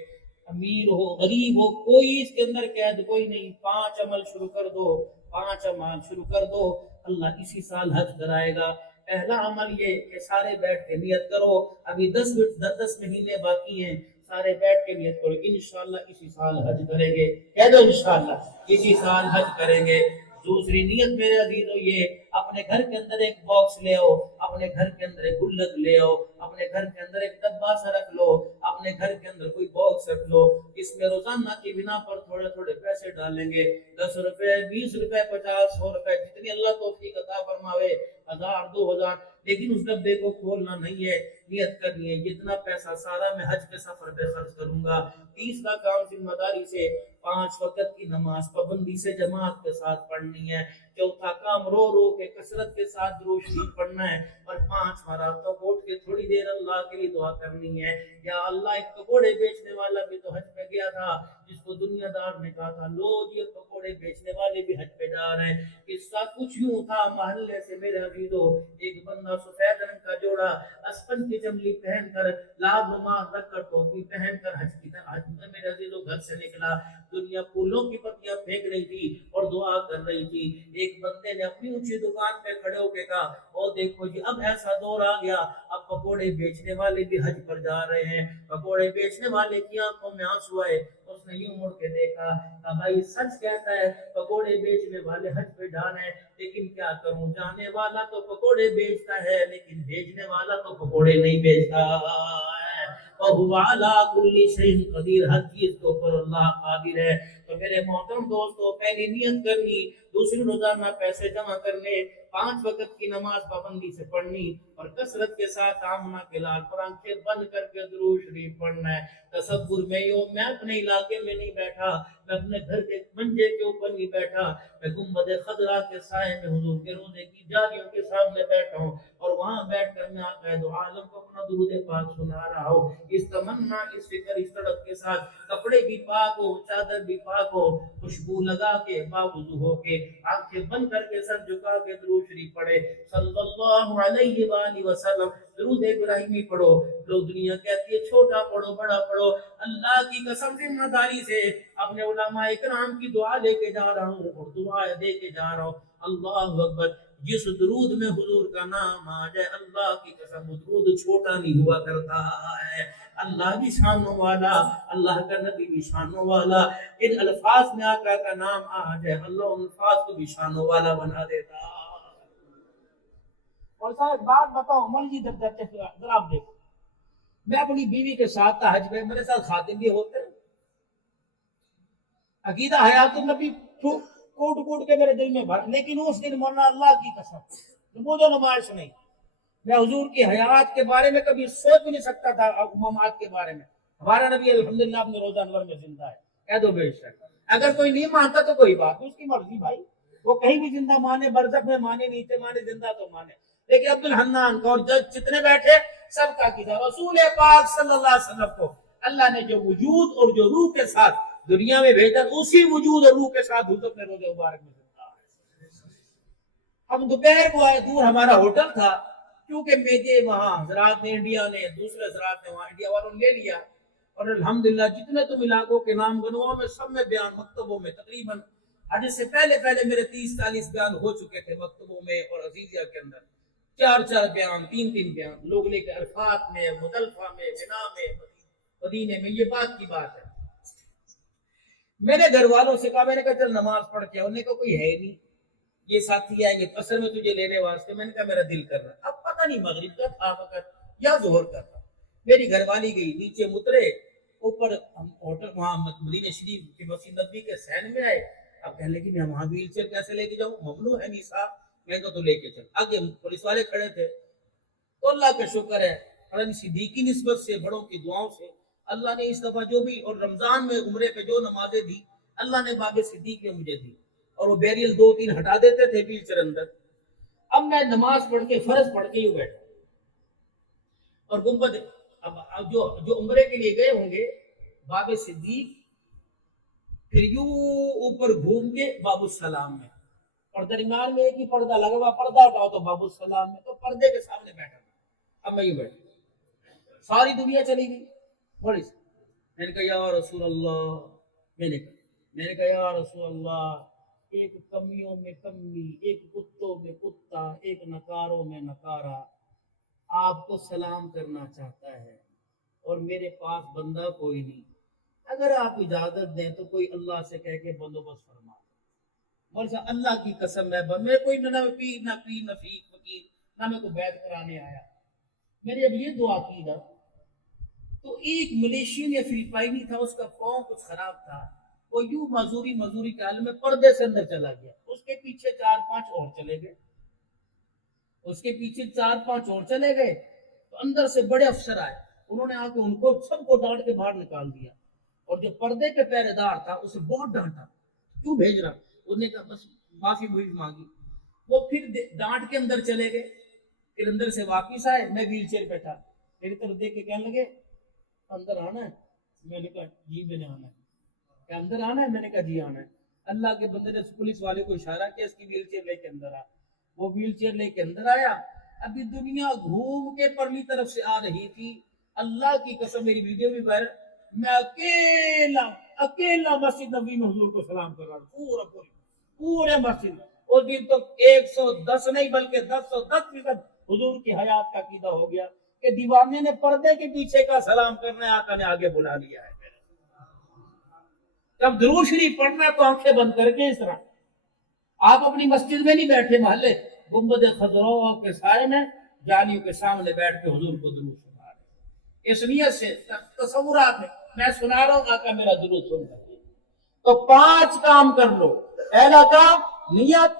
امیر ہو غریب ہو، کوئی اس کے اندر قید کوئی نہیں۔ 5 عمل شروع کر دو، 5 عمل شروع کر دو، اللہ اسی سال حج کرائے گا۔ پہلا عمل یہ کہ سارے بیٹھ کے نیت کرو، ابھی 10 مہینے باقی ہیں، سارے بیٹھ کے نیت کرو، انشاءاللہ اسی سال حج کریں گے۔ کہہ دو انشاءاللہ اسی سال حج کریں گے۔ دوسری نیت میرے عزیزو یہ، اپنے گھر کے اندر ایک باکس لے آؤ، اپنے گھر کے اندر ایک گلک لے آؤ، اپنے گھر کے اندر ایک ڈبہ سا رکھ لو، اپنے گھر کے اندر کوئی باکس رکھ لو، اس میں روزانہ کی بنا پر تھوڑے تھوڑے پیسے ڈالیں گے، 10 روپے 20 روپے 50 100 روپے، جتنی اللہ توفیق عطا فرماوے، 1000 2000، لیکن اس ڈبے کو کھولنا نہیں ہے، نیت کرنی ہے جتنا پیسہ سارا میں حج کے سفر پہ خرچ کروں گا۔ تیسرا کام ذمہ داری سے 5 وقت کی نماز پابندی سے جماعت کے ساتھ پڑھنی ہے۔ چوتھا کام رو رو کے کثرت کے ساتھ درود شریف پڑھنا ہے، اور 5 مرتبہ کو اٹھ کے تھوڑی دیر اللہ کے لیے دعا کرنی ہے، یا اللہ ایک پکوڑے بیچنے والا بھی تو حج پہ گیا تھا، جس کو دنیا دار نے کہا تھا لو یہ پکوڑے بیچنے والے بھی حج پہ جا رہے ہیں۔ قصہ کچھ یوں تھا، محلے سے میرے عزیزو ایک بندہ سفید رنگ کا جوڑا اسپن کی چمڑی پہن کر لاب رومال رکھ کر ٹوپی پہن کر حج کی طرح میرے عزیزو گھر سے نکلا۔ دنیا پھولوں کی پتیاں پھینک رہی تھی اور دعا کر رہی تھی۔ ایک بندے نے اپنی اونچی دکان پہ کھڑے ہو کے کہا، او دیکھو جی اب ایسا دور آ گیا، اب پکوڑے بیچنے والے بھی حج پر جا رہے ہیں۔ پکوڑے بیچنے والے کی آنکھوں میں آنسو آئے، اس نے یوں مڑ کے دیکھا، کہا بھائی سچ کہتا ہے پکوڑے بیچنے والے حج پہ جا رہے ہیں، لیکن کیا کروں، جانے والا تو پکوڑے بیچتا ہے لیکن بھیجنے والا تو پکوڑے نہیں بیچتا ہے۔ وَهُوَ عَلَىٰ كُلِّ شَيْءٍ قَدِيرٌ، ہر چیز کے اوپر اللہ قادر ہے۔ تو میرے محترم دوستو، پہلی نیت کرنی، دوسری روزانہ پیسے جمع کرنے، 5 وقت کی نماز پابندی سے پڑھنی، اور کثرت کے ساتھ آمنہ کے لال پر آنکھیں بند کر کے درود شریف پڑھنا ہے۔ تصور میں یوں، میں اپنے علاقے میں نہیں بیٹھا، میں اپنے گھر کے منجے کے اوپر نہیں بیٹھا، میں گنبد خضرا کے سائے میں حضور کے روضے کی جالیوں کے سامنے بیٹھا ہوں، اور وہاں بیٹھ کر میں آقا دو عالم کو اپنا درود پاک سنا رہا ہوں۔ اس تمنا، اس فکر، اس تڑپ کے ساتھ، کپڑے بھی پاک ہو، چادر بھی پاک ہو، خوشبو لگا کے باوضو ہو کے، آنکھیں بند کر کے سر جھکا کے درود شریف پڑھے، صلی اللہ علیہ وآلہ وسلم۔ درود ابراہیمی پڑھو، لوگ دنیا کہتی ہے چھوٹا پڑھو بڑا پڑھو، اللہ کی قسم ذمہ داری سے اپنے علماء اکرام کی دعا لے کے جا رہا ہوں اور دعا دے کے جا رہا ہوں۔ اللہ اکبر، جس درود میں حضور کا نام آ جائے، اللہ کی قسم وہ درود چھوٹا نہیں ہوا کرتا ہے۔ اللہ بھی شانوں والا، اللہ کا نبی بھی شانوں والا، ان الفاظ میں آقا کا نام آ جائے، اللہ ان الفاظ کو بھی شانوں والا بنا دیتا ہے۔ اور صاحب بات بتاؤ، مرضی ذرا آپ دیکھو، میں اپنی بیوی کے ساتھ تھا حج میں، میرے ساتھ خادم بھی ہوتے ہیں، عقیدہ حیات النبی کوٹ کوٹ کے میرے دل میں بھر، لیکن اس دن مولانا اللہ کی قسم نمود و نمائش نہیں، میں حضور کی حیات کے بارے میں کبھی سوچ بھی نہیں سکتا تھا، امامات کے بارے میں۔ ہمارا نبی الحمدللہ اپنے روزہ انور میں زندہ ہے، کہہ دو بے شک۔ اگر کوئی نہیں مانتا تو کوئی بات، اس کی مرضی بھائی، وہ کہیں بھی زندہ مانے، برزخ میں مانے، نیچے مانے، زندہ تو مانے، لیکن عبد الحنان کا اور جتنے بیٹھے سب کا عقیدہ رسول پاک صلی اللہ علیہ وسلم کو اللہ نے جو وجود اور جو روح کے ساتھ دنیا میں بھیجا، اسی وجود اور روح کے ساتھ حضور اپنے روزے مبارک میں زندہ ہے۔ ہم دوپہر کو آئے، دور ہمارا ہوٹل تھا، کیونکہ میجے وہاں حضرات نے، انڈیا نے، دوسرے حضرات نے وہاں انڈیا والوں نے لے لیا، اور الحمدللہ جتنے تم علاقوں کے نام گنواؤ میں سب میں بیان مکتبوں میں تقریباً حج سے پہلے میرے 30-40 بیان ہو چکے تھے مکتبوں میں اور عزیزیہ کے اندر، 4 بیان، 3 بیان لوگ لے کے عرفات میں، مزدلفہ میں، منا میں، مدینے میں، یہ بات کی بات ہے۔ میں نے گھر والوں سے کہا، میں نے کہا چل نماز پڑھ کے، انہوں نے کہا کوئی ہے نہیں، یہ ساتھی آئیں گے اصل میں تجھے لینے واسطے۔ میں نے کہا میرا دل کر رہا ہے، اب پتہ نہیں مغرب کا تھا وقت یا ظہر کا تھا۔ میری گھر والی گئی، نیچے مترے، اوپر ہم ہوٹل وہاں مدینہ شریف کی مسجد نبوی کے سین میں آئے۔ اب کہنے لگی میں وہاں ویل چیئر کیسے لے کے جاؤں، ممنوع ہے نساء۔ میں کہا تو لے کے چل۔ آگے پولیس والے کھڑے تھے، تو اللہ کا شکر ہے حرم صدیقی نسبت سے، بڑوں کی دعاؤں سے اللہ نے اس دفعہ جو بھی، اور رمضان میں عمرے پہ جو نمازیں دی اللہ نے باب صدیق میں مجھے دی، اور وہ بیریل 2-3 ہٹا دیتے تھے ویل چیئر اندر۔ اب میں نماز پڑھ کے فرض پڑھ کے ہی بیٹھا، اور گنبد اب جو عمرے کے لیے گئے ہوں گے باب صدیق، پھر یوں اوپر گھوم کے باب السلام میں، اور درمیان میں ایک ہی پردہ لگا ہوا، پردہ اٹھاؤ تو باب السلام میں، تو پردے کے سامنے بیٹھا۔ اب میں یوں بیٹھا، ساری دنیا چلی گئی تھوڑی سی۔ میں نے کہا یا رسول اللہ، میں نے کہا یا رسول اللہ، ایک کمیوں میں کمی، ایک کتوں میں کتا، ایک نکاروں میں نکارا آپ کو سلام کرنا چاہتا ہے، اور میرے پاس بندہ کوئی نہیں، اگر آپ اجازت دیں تو کوئی اللہ سے کہہ کے بندوبست فرما۔ مولوی صاحب اللہ کی قسم ہے، میں کوئی نہ پیر نہ فقیر، نہ میں کو بیعت کرانے آیا، میں نے اب یہ دعا کی نا، تو ایک ملیشین یا فلپائنی تھا، اس کا پاؤں کچھ خراب تھا، وہ یوں مزوری کے عالم میں پردے سے اندر چلا گیا، اس کے پیچھے 4-5 اور چلے گئے، تو اندر سے بڑے افسر آئے، انہوں نے آ کے ان کو سب کو ڈانٹ کے باہر نکال دیا، اور جو پردے کے پہرے دار تھا اسے بہت ڈانٹا، کیوں بھیج رہا؟ انہوں نے کہا بس معافی مانگی۔ وہ پھر ڈانٹ کے اندر چلے گئے، پھر اندر سے واپس آئے، میں ویل چیئر پہ تھا، میری طرف دیکھ کے کہنے لگے اندر آنا ہے؟ میں نے کہا جی میں نے آنا ہے۔ کہ اندر آنا ہے؟ میں نے کہا جی آنا ہے۔ اللہ کے بندے نے پولیس والے کو اشارہ کیا اس کی ویل چیئر لے کے اندر آ، وہ ویل چیئر لے کے اندر آیا۔ ابھی دنیا گھوم کے پرلی طرف سے آ رہی تھی، اللہ کی قسم میری ویڈیو بھی وائرل، میں اکیلا مسجد نبوی میں حضور کو سلام کر رہا ہوں، پورے مسجد۔ اس دن تو 110 نہیں بلکہ 10% حضور کی حیات کا عقیدہ ہو گیا کہ دیوانے نے پردے کے پیچھے کا سلام کرنا ہے، آقا نے آگے بلا لیا ہے۔ جب درود شریف پڑھنا ہے تو آنکھیں بند کر کے اس طرح، آپ اپنی مسجد میں نہیں بیٹھے، محلے گنبد خضرا کے سائے میں جالیوں کے سامنے بیٹھ کے حضور کو درود سنا رہے، اس نیت سے تصورات میں سنا رہا ہوں، آقا میرا درود سن کر۔ تو 5 کام کر لو، پہلا کام نیت،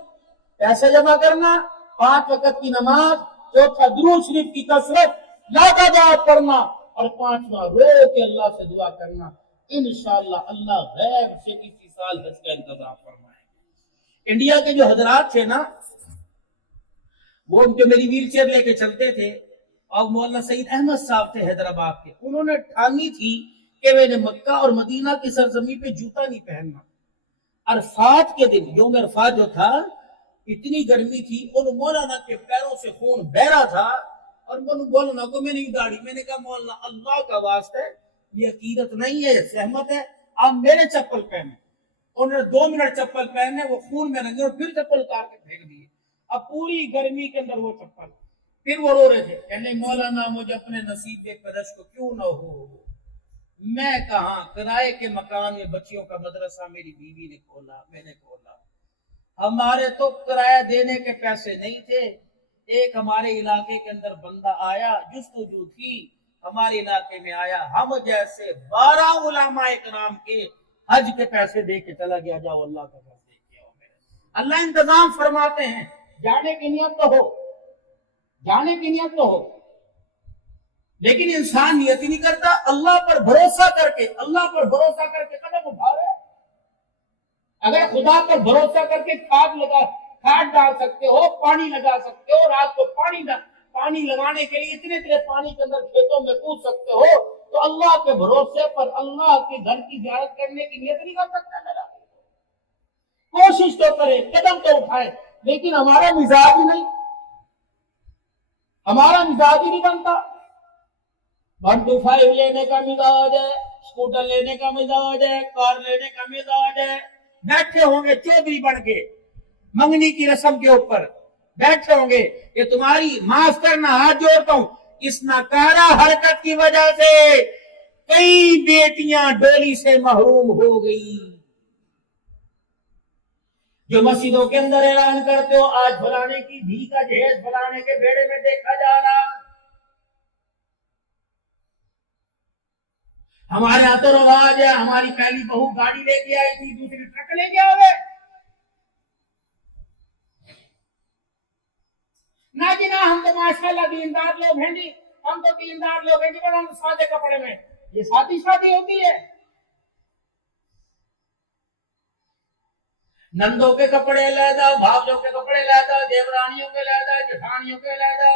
پیسے جمع کرنا، 5 وقت کی نماز، چوتھا درود شریف کی کثرت لگاتار پڑھنا، اور 5واں رو کے اللہ سے دعا کرنا، انشاءاللہ اللہ غیب سے کسی سال حج کا انتظام فرمائیں گے۔ انڈیا کے جو حضرات تھے نا، وہ جو میری ویل چیئر لے کے چلتے تھے، اور مولانا سعید احمد صاحب تھے حیدرآباد کے، انہوں نے ٹھانی تھی کہ میں نے مکہ اور مدینہ کی سرزمین پہ جوتا نہیں پہننا۔ عرفات کے دن، یوم عرفات جو تھا، اتنی گرمی تھی، ان مولانا کے پیروں سے خون بہ رہا تھا، اور مولانا کو میں نے داڑھی، میں نے کہا مولانا اللہ کا واسطہ ہے، یہ عقیدت نہیں ہے، یہ سہمت ہے، آپ میرے چپل پہنے۔ انہوں نے 2 منٹ چپل پہنے، وہ خون میں رنگے، اور پھر چپل اتار کے پھینک دیے۔ اب پوری گرمی کے اندر وہ چپل، پھر وہ رو رہے تھے، کہنے مولانا مجھے اپنے نصیب پہ رشک کیوں نہ ہو، میں کہاں، کرائے کے مکان میں بچیوں کا مدرسہ میری بیوی نے کھولا، میں نے کھولا، ہمارے تو کرایہ دینے کے پیسے نہیں تھے۔ ایک ہمارے علاقے کے اندر بندہ آیا، جستجو تھی، ہمارے علاقے میں آیا، ہم جیسے 12 علماء اکرام کے حج کے پیسے دے کے چلا گیا، جاؤ اللہ کا گھر دیکھ کے آؤ میرے۔ اللہ انتظام فرماتے ہیں، جانے کی نیت تو ہو، جانے کی نیت تو ہو، لیکن انسان نیت ہی نہیں کرتا، اللہ پر بھروسہ کر کے قدم اٹھا رہے۔ اگر خدا پر بھروسہ کر کے کھاد ڈال سکتے ہو، پانی لگا سکتے ہو، رات کو پانی لگانے کے لیے اتنے پانی کے اندر کھیتوں میں کود سکتے ہو، تو اللہ کے بھروسے پر اللہ کے گھر کی زیارت کرنے کی نیت نہیں کر سکتا میرا؟ کوشش تو کرے، قدم تو اٹھائے، لیکن ہمارا مزاج ہی نہیں بنتا۔ 125 لینے کا مزاج ہے, اسکوٹر لینے کا مزاج ہے, کار لینے کا مزاج ہے. بیٹھے ہوں گے چودھری بن کے منگنی کی رسم کے اوپر, بیٹھے ہوں گے کہ تمہاری معاف کرنا, ہاتھ جوڑتا ہوں, اس ناکارہ حرکت کی وجہ سے کئی بیٹیاں ڈولی سے محروم ہو گئی. جو مسجدوں کے اندر اعلان کرتے ہو آج فلانے کی دھی کا جہیز فلانے کے بیڑے میں دیکھا جا رہا, ہمارے یہاں تو رواج ہے, ہماری پہلی بہو گاڑی لے کے آئی تھی, دوسری ٹرک لے کے آوے. نہ جی نہ, ہم تو ماشاءاللہ دیندار لوگ ہیں جی, ہم تو دیندار لوگ ہیں جی, پر ہم سادے کپڑے میں. یہ شادی ہوتی ہے. نندوں کے کپڑے علیحدہ, بھاوجوں کے کپڑے علیحدہ, دیورانیوں کے علیحدہ, جٹھانیوں کے علیحدہ.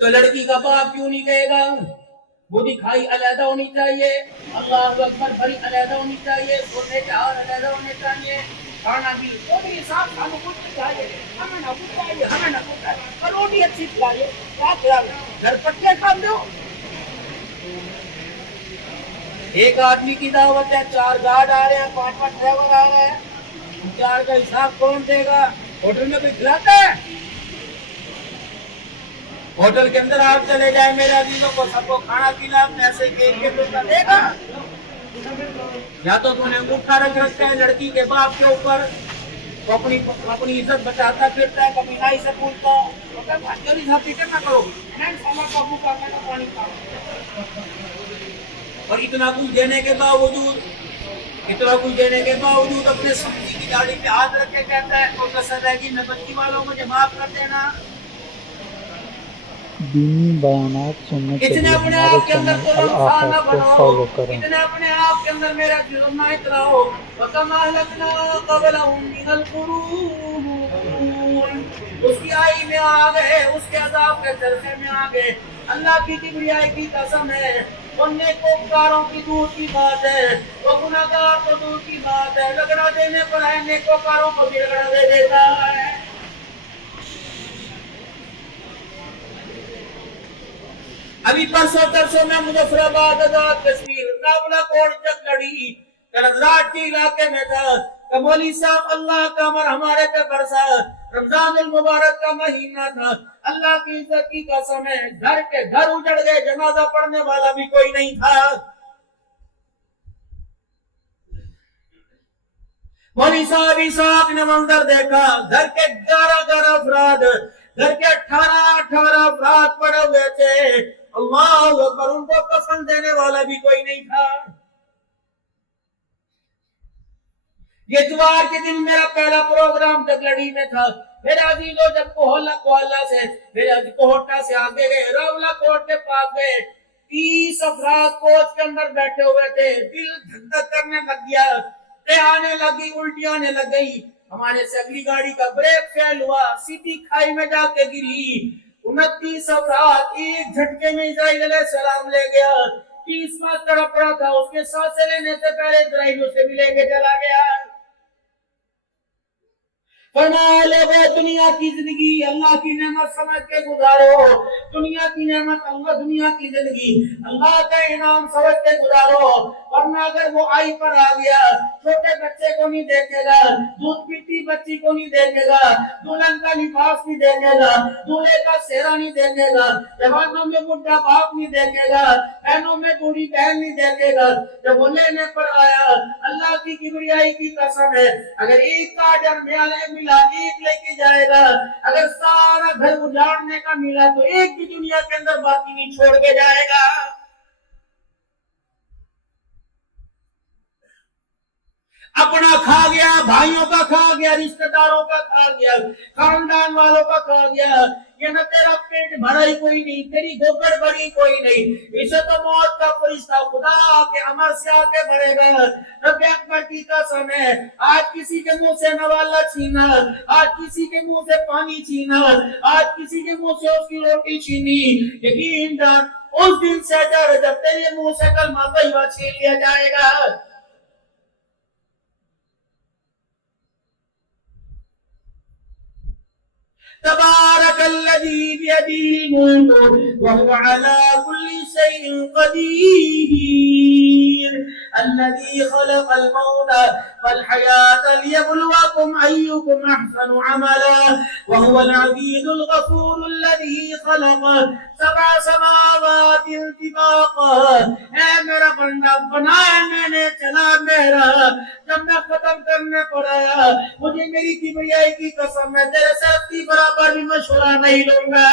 تو لڑکی کا باپ کیوں نہیں کہے گا وہ دکھائی علیحدہ ہونی چاہیے, اللہ اکبر بھری علیحدہ ہونی چاہیے, سونے جہاز علیحدہ ہونے چاہیے, کھانا بھی کوئی صاحب ہمیں کچھ چاہیے, ہمیں نہ کچھ چاہیے, ہمیں نہ کچھ چاہیے, پر روٹی اچھی کھلائیے, کیا کھلائیے, گھر پٹیاں کھان دو. ایک آدمی کی دعوت ہے, 4 گارڈ آ رہے ہیں, 5 ڈرائیور آ رہے ہیں, 4 کا حساب کون دے گا؟ ہوٹل میں کوئی کھلاتا ہے؟ ہوٹل کے اندر آپ چلے جائیں میرے عزیزوں کو, سب کو کھانا پینا پیسے کے دے گا, یا تو تم نے انگوٹھا رکھ رکھا ہے لڑکی کے باپ کے اوپر, وہ اپنی عزت بچاتا پھرتا ہے, کبھی نہ اسے پوچھتا فکر نہ کرو, میں انشاءاللہ قابو کر لینا پانی کا. اور اتنا کچھ دینے کے باوجود اپنے سمجھی کی گاڑی پہ ہاتھ رکھ کے کہتا ہے تو کسر رہے گی, میں بچی والوں مجھے معاف کر دینا. دینی بیانات سننے کے اتنے لیے اپنے ہمارے آپ کے اندر چینل تو رمضان نہ الآفاق کو بناؤ, فالو کریں. اتنے اپنے آپ کے اندر میرا جرم نہ اتراؤ. وَكَمَا أَهْلَكْنَا قَبْلَهُم مِّنَ الْقُرُونِ, اس کی آئی میں آ گئے, اس کے عذاب کے چرخے میں آ گئے. اللہ کی کبریائی کی قسم ہے, ان نیکوکاروں کی دور کی بات ہے, وہ گناہگار تو دور کی بات ہے, رگڑا دینے پر ہے نیکوکاروں کو بھی رگڑا دے دیتا ہے. ابھی پرسوں میں مظفر آباد آزاد کشمیر ناولا کوٹ جگ لڑی کرنراٹ کے علاقے میں تھا کہ مولوی صاحب اللہ کا امر ہمارے پہ برسا, رمضان المبارک کا مہینہ تھا, اللہ کی عزت کی قسم ہے گھر کے گھر اجڑ گئے, جنازہ پڑھنے والا بھی کوئی نہیں تھا. مولوی صاحب اسحاق نے منظر دیکھا, گھر کے 11 افراد, گھر کے 18 افراد پڑے ہوئے تھے, اللہ اکبر, ان کو کفن دینے والا بھی کوئی نہیں تھا. یہ اتوار کے دن میرا پہلا پروگرام جگلڑی میں تھا. میرے عزیزوں جب کوہلا سے میرے کوہٹا سے آگے گئے, راولا کوٹ کے پاس گئے, 30 افراد کوچ کے اندر بیٹھے ہوئے تھے, دل دھک دھک کرنے لگ گیا, آنے لگی, الٹی آنے لگ گئی. ہمارے سے اگلی گاڑی کا بریک فیل ہوا, سیدھی کھائی میں جا کے گری. 29 افراد ایک جھٹکے میں اسرائیل علیہ السلام لے گیا. 30واں تڑپ رہا تھا, اس کے سانسیں لینے سے پہلے اسرائیل اسے بھی لے کے چلا گیا. فرمایا لوگوں, دنیا کی زندگی اللہ کی نعمت سمجھ کے گزارو, دنیا کی نعمت اللہ, دنیا کی زندگی اللہ کا انعام سمجھ کے گزارو, ورنہ اگر وہ آئی پر آ گیا, چھوٹے بچے کو نہیں دیکھے گا, دودھ پیتی بچی کو نہیں دیکھے گا, دلہن کا لباس نہیں دیکھے گا, دولہے کا سہرا نہیں دیکھے گا, جوانوں میں بڈھا باپ نہیں دیکھے گا, بہنوں میں بوڑھی بہن نہیں دیکھے گا. جب وہ لینے پر آیا, اللہ کی کبریائی کی قسم ہے, اگر ایک کا درمیانے ملا ایک لے کے جائے گا, اگر سارا گھر اجاڑنے کا ملا تو ایک بھی دنیا کے اندر باقی نہیں چھوڑ کے جائے گا. اپنا کھا گیا, بھائیوں کا کھا گیا, رشتہ داروں کا کھا گیا, خاندان والوں کا کھا گیا. یہ نہ تیرا پیٹ بھرا ہی کوئی نہیں, تیری گھوپڑ بھری کوئی نہیں, اسے تو موت کا فرشتہ خدا کے امر سے آ کے بھرے گا. رب اکبر کی قسم ہے, آج کسی کے منہ سے نوالا چھینا, آج کسی کے منہ سے پانی چھینا, آج کسی کے منہ سے اس کی روٹی چھینی, یقین جان اس دن سے ڈر جب تیرے منہ سے کلمہ طیبہ چھین لیا جائے گا. تبارك الذي بيده الملك وهو على كل شيء قدير الذي خلق الموت والحياة ليبلوكم أيكم أحسن عملا وهو العزيز الغفور الذي خلق 7 سماوات طباقا اے میرا بندہ بنایا میں نے چلا میرا جب میں ختم کرنے پر آیا مجھے میری کبریائی کی قسم میں تیرے ساتھی برابر بھی مشورہ نہیں لوں گا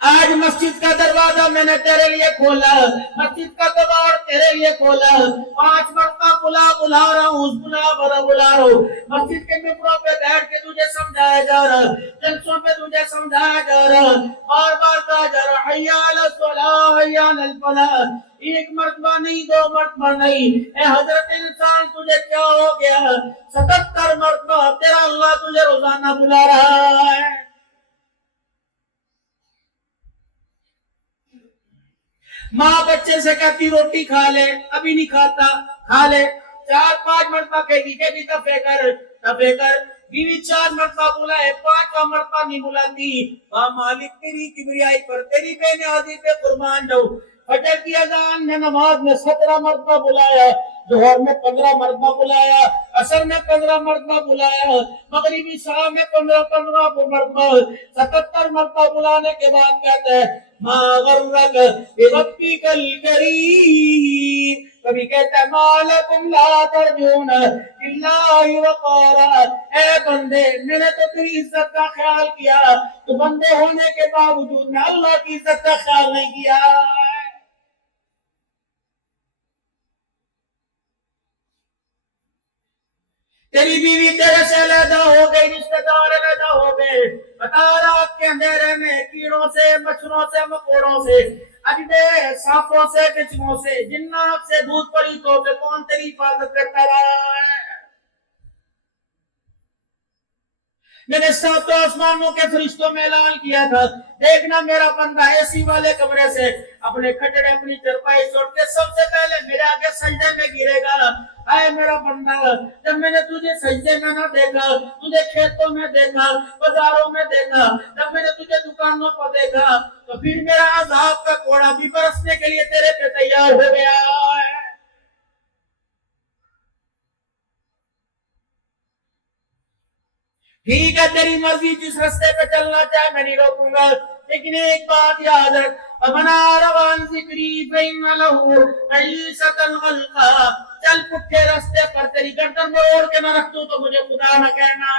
آج مسجد کا دروازہ میں نے تیرے لیے کھولا مسجد کا کباڑ تیرے لیے کھولا 5 مرتبہ بلا رہا ہوں بلا رہا ہوں مسجد کے ممبروں پہ بیٹھ کے تجھے سمجھایا جا رہا جلسوں پہ تجھے سمجھایا جا رہا بار بار کہا جا رہا حی علی الصلاۃ حی علی الفلاح 1 مرتبہ نہیں 2 مرتبہ نہیں اے حضرت انسان تجھے کیا ہو گیا 77 مرتبہ تیرا اللہ تجھے روزانہ بلا رہا ہے ماں بچے سے کہتی روٹی کھا لے ابھی نہیں کھاتا کھا لے 4-5 مرتبہ کہتی کہ دفع کر بیوی 4 مرتبہ بلائے 5واں مرتبہ نہیں بلاتی مالک تیری کبریائی پر تیری بے نیازی پہ قربان جاؤں فجر کی اذان میں نماز میں 17 مرتبہ بلایا ظہر میں 15 مرتبہ بلایا عصر میں 15 مرتبہ بلایا مغربی شام میں 15 مرتبہ 77 مرتبہ بلانے کے بعد کہتا ہے ما غرک بربک الکریم کبھی کہتا ہے مالکم لا ترجون للہ وقارا اے بندے میں نے تو تیری عزت کا خیال کیا تو بندے ہونے کے باوجود میں اللہ کی عزت کا خیال نہیں کیا تیری بیوی تیرے سے علیحدہ ہو گئی رشتہ دار علیحدہ ہو گئے بتا رات کے اندھیرے میں کیڑوں سے مچھروں سے مکوڑوں سے اجدے سانپوں سے بچھوؤں سے جنات سے بھوت پریتوں سے کون تیری حفاظت کرتا رہا ہے میں نے 7 آسمانوں کے فرشتوں میں اعلان کیا تھا دیکھنا میرا بندہ ایسی والے کمرے سے اپنے کھٹڑے اپنی چرپائی چھوڑ کے سب سے پہلے میرے آگے سجدے میں گرے گا اے میرا بندہ جب میں نے تجھے سجدے میں نہ دیکھا تجھے کھیتوں میں دیکھا بازاروں میں دیکھا جب میں نے تجھے دکانوں پر دیکھا تو پھر میرا عذاب کا کوڑا بھی برسنے کے لیے تیرے پہ تیار ہو گیا ہے ٹھیک ہے تیری مرضی جس رستے پہ چلنا چاہے میں نہیں روکوں گا لیکن ایک بات یاد رکھ امنا روان ذکری فین لہو عیسۃ الغلقہ چل پٹھے رستے پر تیری گردن موڑ کے نہ رکھ دوں تو مجھے خدا نہ کہنا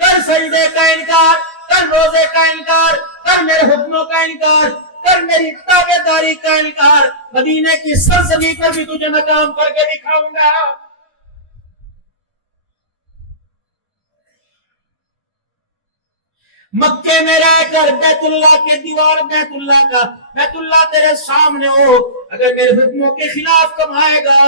کر سجدے کا انکار کر روزے کا انکار کر میرے حکموں کا انکار کر میری تابع داری کا انکار مدینے کی سرزمین پر بھی تجھے میں کام کر کے دکھاؤں گا مکے میں رہ کر بیت اللہ کے دیوار بیت اللہ تیرے سامنے ہو اگر میرے حکموں کے خلاف کمائے گا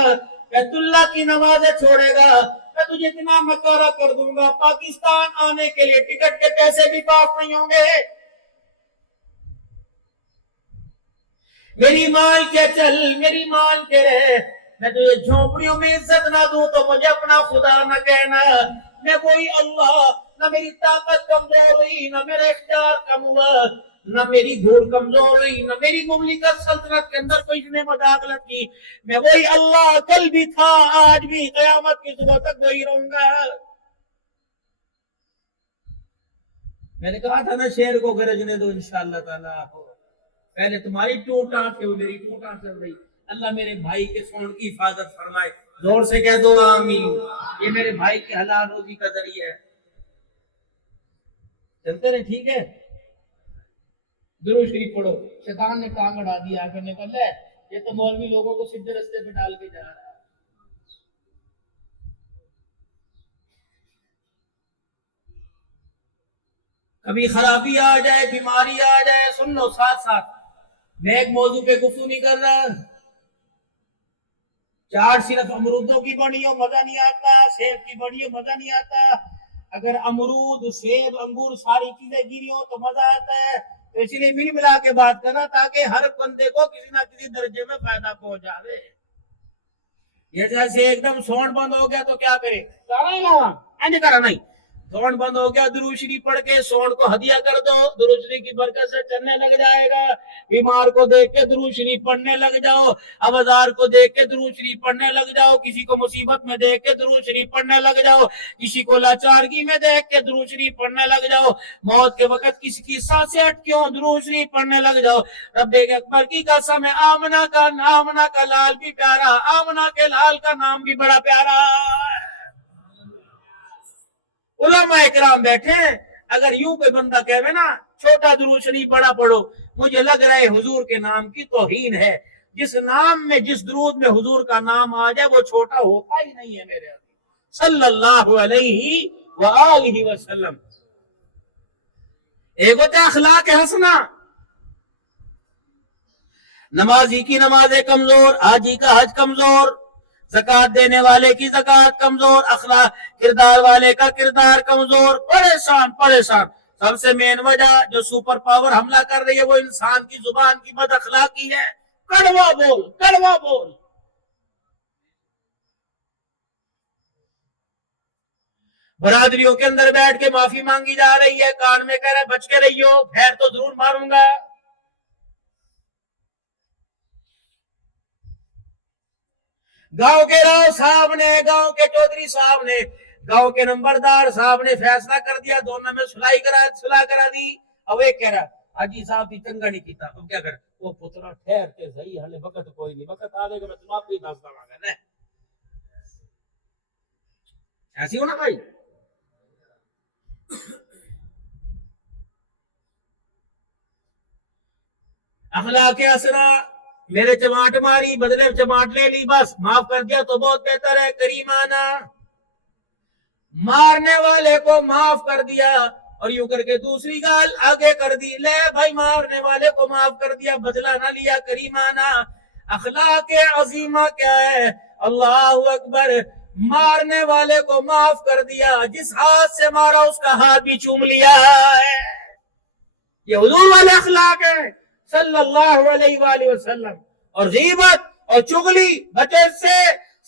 بیت اللہ کی نمازیں چھوڑے گا میں تجھے اتنا مکارہ کر دوں گا پاکستان آنے کے لیے ٹکٹ کے پیسے بھی پاس نہیں ہوں گے میری مان کے چل میری مان کے رہ میں تجھے جھونپڑیوں میں عزت نہ دوں تو مجھے اپنا خدا نہ کہنا میں وہی اللہ نہ میری طاقت کمزور ہوئی نہ میرا اختیار کم ہوا نہ میری بھوڑ کمزور ہوئی نہ میری مملکت سلطنت کے اندر کوئی نے مداخلت کی میں وہی اللہ کل بھی تھا آج بھی قیامت کی صبح تک وہی رہوں گا میں نے کہا تھا نا شیر کو گرجنے دو انشاءاللہ تعالی پہلے تمہاری ٹوٹاں تھے میری ٹوٹاں چل رہی اللہ میرے بھائی کے سونڈ کی حفاظت فرمائے زور سے کہہ دو آمین یہ میرے بھائی کے حلال روزی کا ذریعہ ہے چلتے رہے ٹھیک ہے درود شریف پڑھو شیطان نے ٹانگ اڑا دیا آگے نکل ہے یہ تو مولوی لوگوں کو سیدھے رستے پہ ڈال کے جا رہا ہے کبھی خرابی آ جائے بیماری آ جائے سن لو ساتھ ساتھ میں ایک موضوع پہ گفتگو نہیں کر رہا چاٹ صرف امرودوں کی بنی ہو مزہ نہیں آتا سیب کی بنی ہو مزہ نہیں آتا اگر امرود سیب انگور ساری چیزیں گری ہو تو مزہ آتا ہے تو اس لیے مل ملا کے بات کرنا تاکہ ہر بندے کو کسی نہ کسی درجے میں فائدہ پہنچ جائے یہ جیسے ایک دم سونڈ بند ہو گیا تو کیا کرے؟ نہیں کرا نہیں، سونڈ بند ہو گیا، درود شریف پڑھ کے سونڈ کو ہدیہ کر دو، درود شریف کی برکت سے چلنے لگ جائے گا۔ بیمار کو دیکھ کے درود شریف پڑھنے لگ جاؤ، اوزار کو دیکھ کے درود شریف پڑھنے لگ جاؤ، کسی کو مصیبت میں دیکھ کے درود شریف پڑھنے لگ جاؤ، کسی کو لاچارگی میں دیکھ کے درود شریف پڑھنے لگ جاؤ، موت کے وقت کسی کی سانسیں اٹکیوں درود شریف پڑھنے لگ جاؤ۔ رب اکبر کی قسم ہے، آمنہ کا لال بھی پیارا، آمنہ کے لال کا نام بھی بڑا پیارا ہے۔ علماء اکرام بیٹھے ہیں، اگر یوں کوئی بندہ کہے نا چھوٹا درود شریف بڑا پڑھو، مجھے لگ رہا ہے حضور کے نام کی توہین ہے۔ جس نام میں، جس درود میں حضور کا نام آ جائے وہ چھوٹا ہوتا ہی نہیں ہے میرے صلی اللہ علیہ وآلہ وسلم۔ ایک ہوتا ہے اخلاق حسنہ، نمازی کی نمازیں کمزور، حاجی کا حج کمزور، زکات دینے والے کی زکات کمزور، اخلاق کردار والے کا کردار کمزور، پریشان۔ سب سے مین وجہ جو سپر پاور حملہ کر رہی ہے وہ انسان کی زبان کی بد اخلاقی ہے۔ کڑوا بول۔ برادریوں کے اندر بیٹھ کے معافی مانگی جا رہی ہے، کان میں کہہ رہا ہے بچ کے رہیو، پھیر تو ضرور ماروں گا۔ گاؤں کے راؤ صاحب نے، گاؤں کے چودھری صاحب نے، گاؤں کے نمبردار صاحب نے فیصلہ کر دیا، دونوں میں صلح کرا دی۔ اب ایک کہہ رہا حاجی صاحب کی چنگا نہیں کیتا، اب کیا کر وہ پترا ٹھہر کے صحیح، ہلے وقت کوئی نہیں، وقت آ گا میں تم آپ کو دس دوں گا۔ ایسی ہونا بھائی۔ اخلاق حسنہ، میرے چماٹ ماری، بدلے چماٹ لے لی، بس معاف کر دیا تو بہت بہتر ہے۔ کریمانہ، مارنے والے کو معاف کر دیا اور یوں کر کے دوسری گال آگے کر دی، لے بھائی مارنے والے کو معاف کر دیا، بدلہ نہ لیا۔ کریمانہ اخلاق عظیمہ کیا ہے؟ اللہ اکبر، مارنے والے کو معاف کر دیا، جس ہاتھ سے مارا اس کا ہاتھ بھی چوم لیا ہے۔ یہ حضور والے اخلاق ہیں صلی اللہ علیہ وآلہ وسلم۔ اور غیبت اور چغلی بچے سے،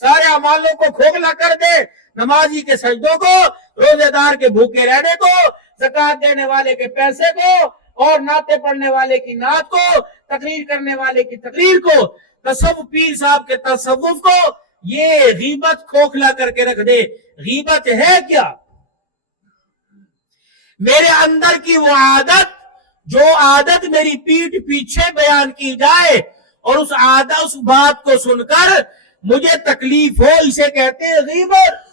سارے اعمالوں کو کھوکھلا کر دے، نمازی کے سجدوں کو، روزے دار کے بھوکے رہنے کو، زکات دینے والے کے پیسے کو، اور نعتیں پڑھنے والے کی نعت کو، تقریر کرنے والے کی تقریر کو، تصوف پیر صاحب کے تصوف کو، یہ غیبت کھوکھلا کر کے رکھ دے۔ غیبت ہے کیا؟ میرے اندر کی وہ عادت، جو عادت میری پیٹھ پیچھے بیان کی جائے اور اس عادت، اس بات کو سن کر مجھے تکلیف ہو، اسے کہتے ہیں غیبت۔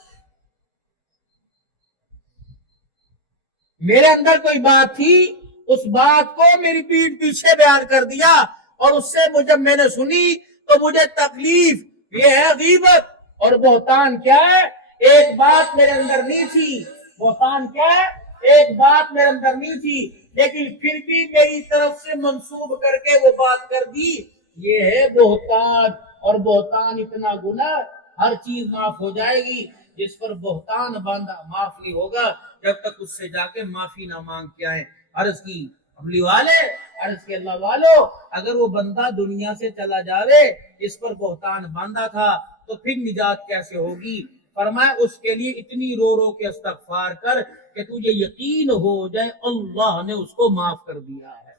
میرے اندر کوئی بات تھی، اس بات کو میری پیٹھ پیچھے بیان کر دیا اور اس سے جب میں نے سنی تو مجھے تکلیف، یہ ہے غیبت۔ اور بہتان کیا ہے؟ ایک بات میرے اندر نہیں تھی۔ بہتان کیا ہے؟ ایک بات میرے اندر نہیں تھی لیکن پھر بھی میری طرف سے منسوب کر کے وہ بات کر دی، یہ ہے بہتان۔ اور بہتان اتنا گناہ، ہر چیز معاف ہو جائے گی، جس پر بہتان باندھا معاف نہیں ہوگا جب تک اس سے جا کے معافی نہ مانگ کے آئے۔ عرض کی عملی والے، عرض کے اللہ والو، اگر وہ بندہ دنیا سے چلا جاوے اس پر بہتان باندھا تھا تو پھر نجات کیسے ہوگی؟ فرمایا اس کے لیے اتنی رو رو کے استغفار کر کہ تجھے یقین ہو جائے اللہ نے اس کو معاف کر دیا ہے۔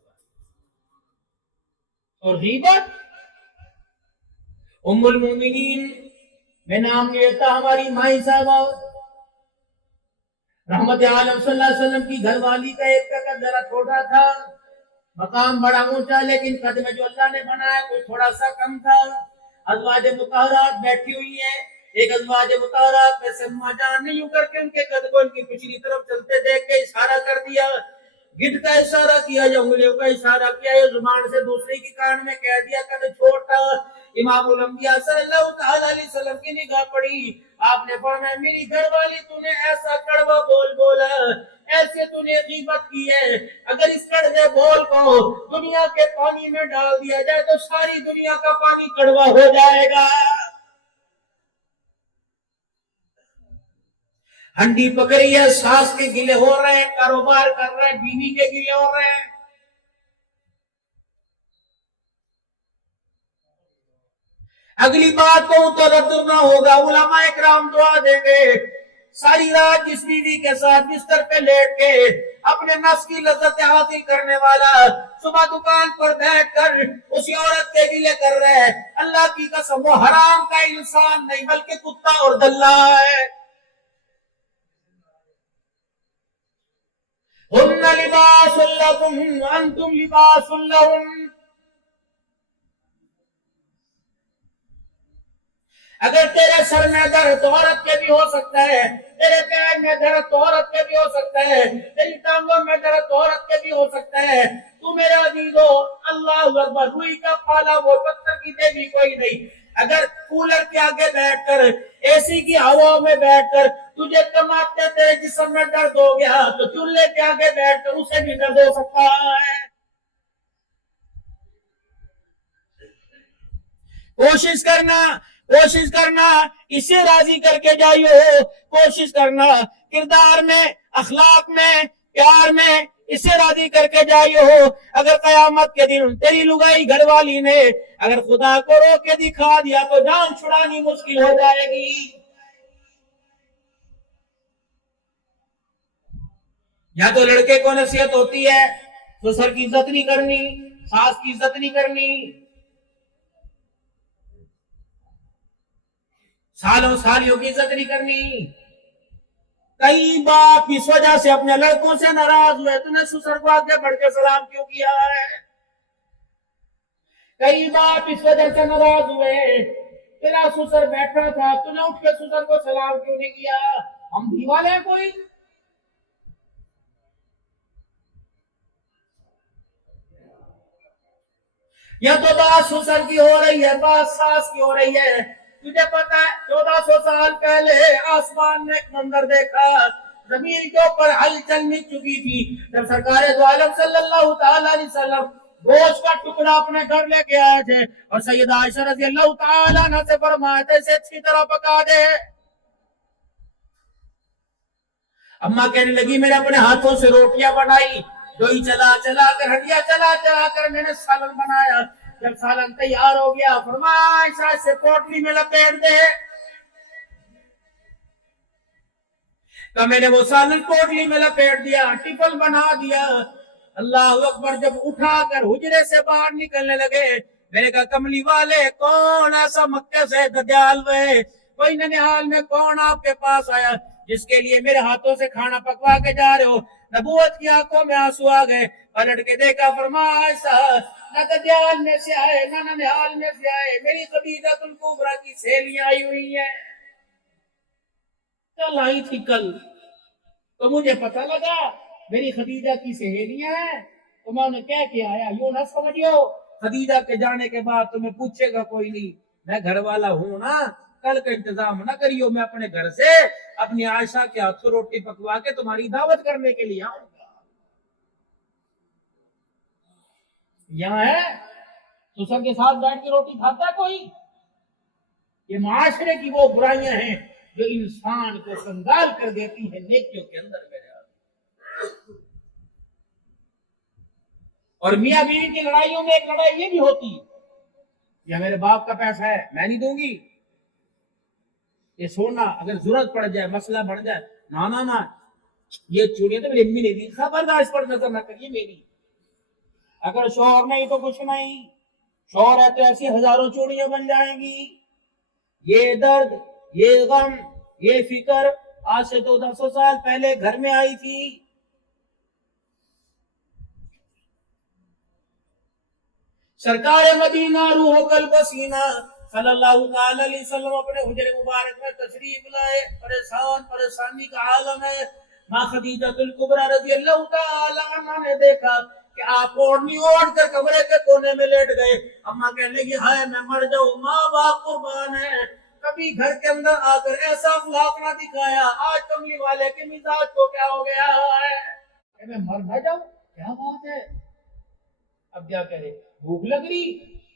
اور غیبت، ام المومنین میں نام لیتا ہماری مائی صاحبہ رحمت عالم صلی اللہ علیہ وسلم کی گھر والی کا ایک کا قد ذرا چھوٹا تھا، مقام بڑا اونچا، لیکن قد میں جو اللہ نے بنایا کوئی تھوڑا سا کم تھا۔ ازواج مطہرات بیٹھی ہوئی ہیں، ایک ازواج مطہرات میں سے اما جان نے یوں کر کے ان کے قد کو ان کی پچھلی طرف چلتے دیکھ کے اشارہ کر دیا، گدھ کا اشارہ کیا یا انگلیوں کا اشارہ کیا یا زبان سے دوسرے کی کان میں کہہ دیا قد چھوٹا۔ امام الانبیاء صلی اللہ تعالی علیہ وسلم کی نگاہ پڑی، آپ نے فرمایا میری گھر والی تو نے ایسا کڑوا بول بولا، ایسے تو نے غیبت کی ہے، اگر اس کڑوے بول کو دنیا کے پانی میں ڈال دیا جائے تو ساری دنیا کا پانی کڑوا ہو جائے گا۔ ہنڈی پکڑی ہے، ساس کے گلے ہو رہے ہیں، کاروبار کر رہے ہیں، بیوی کے گلے ہو رہے ہیں۔ اگلی بات کو تردد نہ ہوگا، علماء اکرام دعا دیں گے، ساری رات جس بیوی کے ساتھ بستر پہ لیٹ کے اپنے نفس کی لذت حاصل کرنے والا صبح دکان پر بیٹھ کر اسی عورت کے گلے کر رہے ہیں، اللہ کی قسم وہ حرام کا انسان نہیں بلکہ کتا اور دلہ ہے۔ ہن لباس لکم وانتم لباس لہن۔ اگر تیرے سر میں درد تو عورت کے بھی ہو سکتا ہے، تیرے پیر میں درد تو عورت کے بھی ہو سکتا ہے، تیری ٹانگوں میں درد تو عورت کے بھی ہو سکتا ہے۔ تو میرے عزیزو، اللہ اکبر، روئی کا پھالا وہ پتھر کی دیوی کوئی نہیں۔ اگر کولر کے آگے بیٹھ کر، اے سی کی ہوا میں بیٹھ کر تجھے کماتے تیرے جسم میں درد ہو گیا تو چولہے کے آگے بیٹھ کر اسے بھی درد ہو سکتا ہے۔ کوشش کرنا اسے راضی کر کے جائیو، کوشش کرنا کردار میں، اخلاق میں، پیار میں اسے راضی کر کے جائیو۔ اگر قیامت کے دن تیری لگائی گھر والی نے اگر خدا کو رو کے دکھا دیا تو جان چھڑانی مشکل ہو جائے گی۔ یا تو لڑکے کو نصیحت ہوتی ہے سسر کی عزت نہیں کرنی، ساس کی عزت نہیں کرنی، سالوں سالیوں کی عزت نہیں کرنی۔ کئی باپ اس وجہ سے اپنے لڑکوں سے ناراض ہوئے، تو نے سسر کو آگے بڑھ کے سلام کیوں کیا ہے؟ کئی باپ اس وجہ سے ناراض ہوئے، تیرا سسر بیٹھا تھا تو نے اٹھ کے سسر کو سلام کیوں نہیں کیا؟ ہم بھی والے ہیں کوئی؟ یا تو بات سسر کی ہو رہی ہے، بات ساس کی ہو رہی ہے۔ تجھے پتا ہے 1400 سال پہلے آسمان میں ایک منظر دیکھا، زمین کے اوپر ہلچل مچ چکی تھی جب سرکار دو عالم صلی اللہ تعالی علیہ وسلم گوشت کا ٹکڑا اپنے گھر لے کے آئے تھے اور سیدہ عائشہ رضی اللہ تعالی عنہ سے فرمایا تھا اسے اچھی طرح پکا دے۔ اماں کہنے لگی میں نے اپنے ہاتھوں سے روٹیاں بنائی، دوئی چلا کر ہڈیاں چلا کر میں نے سالن بنایا۔ جب سالن تیار ہو گیا فرمایا عائشہ سے پوٹلی میں لپیٹ دے۔ تو میں نے وہ سالن پوٹلی میں لپیٹ دیا، ٹفل بنا دیا۔ اللہ اکبر، جب اٹھا کر حجرے سے باہر نکلنے لگے میں نے کہا کملی والے کون ایسا مکہ سے دجال ہوئے، کوئی ننیال میں کون آپ کے پاس آیا جس کے لیے میرے ہاتھوں سے کھانا پکوا کے جا رہے ہو؟ نبوت کی آنکھوں میں آنسو آ گئے، پلٹ کے دیکھا فرمایا ایسا نہ دجال میں سے آئے نہ ننیال میں سے آئے، میری خدیجہ الکبریٰ کی سہیلیاں آئی ہوئی ہیں۔ کل آئی تھی کل تو مجھے پتہ لگا میری خدیجہ کی سہیلیاں ہیں تو میں انہیں کہہ کے آیا۔ یوں نہ سمجھو خدیجہ کے جانے کے بعد تمہیں پوچھے گا کوئی نہیں، میں گھر والا ہوں نا، کل کا انتظام نہ کریو، میں اپنے گھر سے اپنی عائشہ کے ہاتھوں روٹی پکوا کے تمہاری دعوت کرنے کے لیے آؤں گا۔ یہاں ہے سسر کے ساتھ بیٹھ کے روٹی کھاتا ہے کوئی؟ یہ معاشرے کی وہ برائیاں ہیں جو انسان کو کنگال کر دیتی ہیں نیکیوں کے اندر۔ اور میاں بیوی کی لڑائیوں میں ایک لڑائی یہ بھی ہوتی ہے، یا میرے باپ کا پیسہ ہے میں نہیں دوں گی، یہ سونا اگر ضرورت پڑ جائے مسئلہ بڑھ جائے، نہ یہ چوڑیاں تو میری امی نے دی، خبردار اس پر نظر نہ کریے میری۔ اگر شوہر نہیں تو کچھ نہیں، شوہر ہے تو ایسی ہزاروں چوڑیاں بن جائیں گی۔ یہ درد، یہ غم، یہ فکر آج سے 1400 سال پہلے گھر میں آئی تھی۔ سرکار مدینہ روح قلب و سینہ صلی اللہ تعالی علیہ وسلم اپنے حجر مبارک میں تشریف لائے، پریشانی کا عالم ہے۔ ماں خدیجہ الکبریٰ رضی اللہ تعالی عنہ نے دیکھا کہ آپ اوڑھنی اوڑھ کر کمرے کے کونے میں لیٹ گئے۔ اماں کہنے لگی ہائے میں مر جاؤں، ماں باپ قربان ہے، کبھی گھر کے اندر آ کر ایسا اخلاق نہ دکھایا، آج کملی والے کے مزاج کو کیا ہو گیا ہے کہ میں مر نہ جاؤں؟ کیا بات ہے؟ اب کیا کرے؟ بھوک لگ رہی،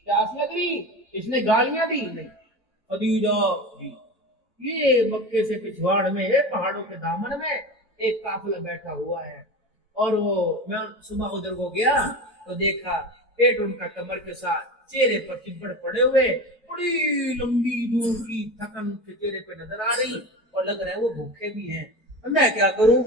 پیاس لگ رہی، اس نے گالیاں دی نہیں۔ خدیجہ جی یہ مکے سے پچھواڑ میں پہاڑوں کے دامن میں ایک قافلہ بیٹھا ہوا ہے، اور وہ میں صبح ادھر کو گیا تو دیکھا پیٹ ان کا کمر کے ساتھ چہرے پر چبڑ پڑے ہوئے, بڑی لمبی دور کی تھکن کے چہرے پہ نظر آ رہی, اور لگ رہا ہے وہ بھوکے بھی ہیں. میں کیا کروں؟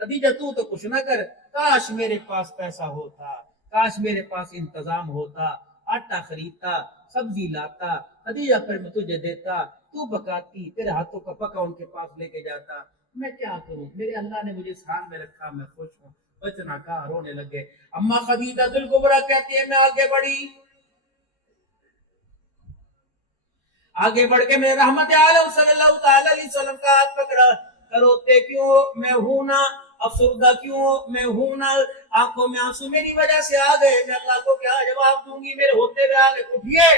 خدیجہ تو کچھ نہ کر, کاش میرے پاس پیسہ ہوتا, کاش میرے پاس انتظام ہوتا, آٹا خریدتا, سبزی لاتا, خدیجہ پھر میں تجھے دیتا, تو پکاتی, تیرے ہاتھوں کا پکا ان کے پاس لے کے جاتا. میں کیا کروں, میرے اللہ نے مجھے اس حال میں رکھا, میں خوش ہوں. بچنا کہا, رونے لگے. اما خدیجہ الکبریٰ کہتی ہے میں آگے بڑھی, آگے بڑھ کے میں رحمت عالم صلی اللہ تعالی علیہ وسلم کا ہاتھ پکڑا. روتے کیوں میں ہوں نا, افسردہ کیوں میں ہوں نا, آنکھوں میں آنسو میری وجہ سے آ گئے, میں اللہ کو کیا جواب دوں گی, میرے ہوتے ہوئے آ گئے. اٹھیے,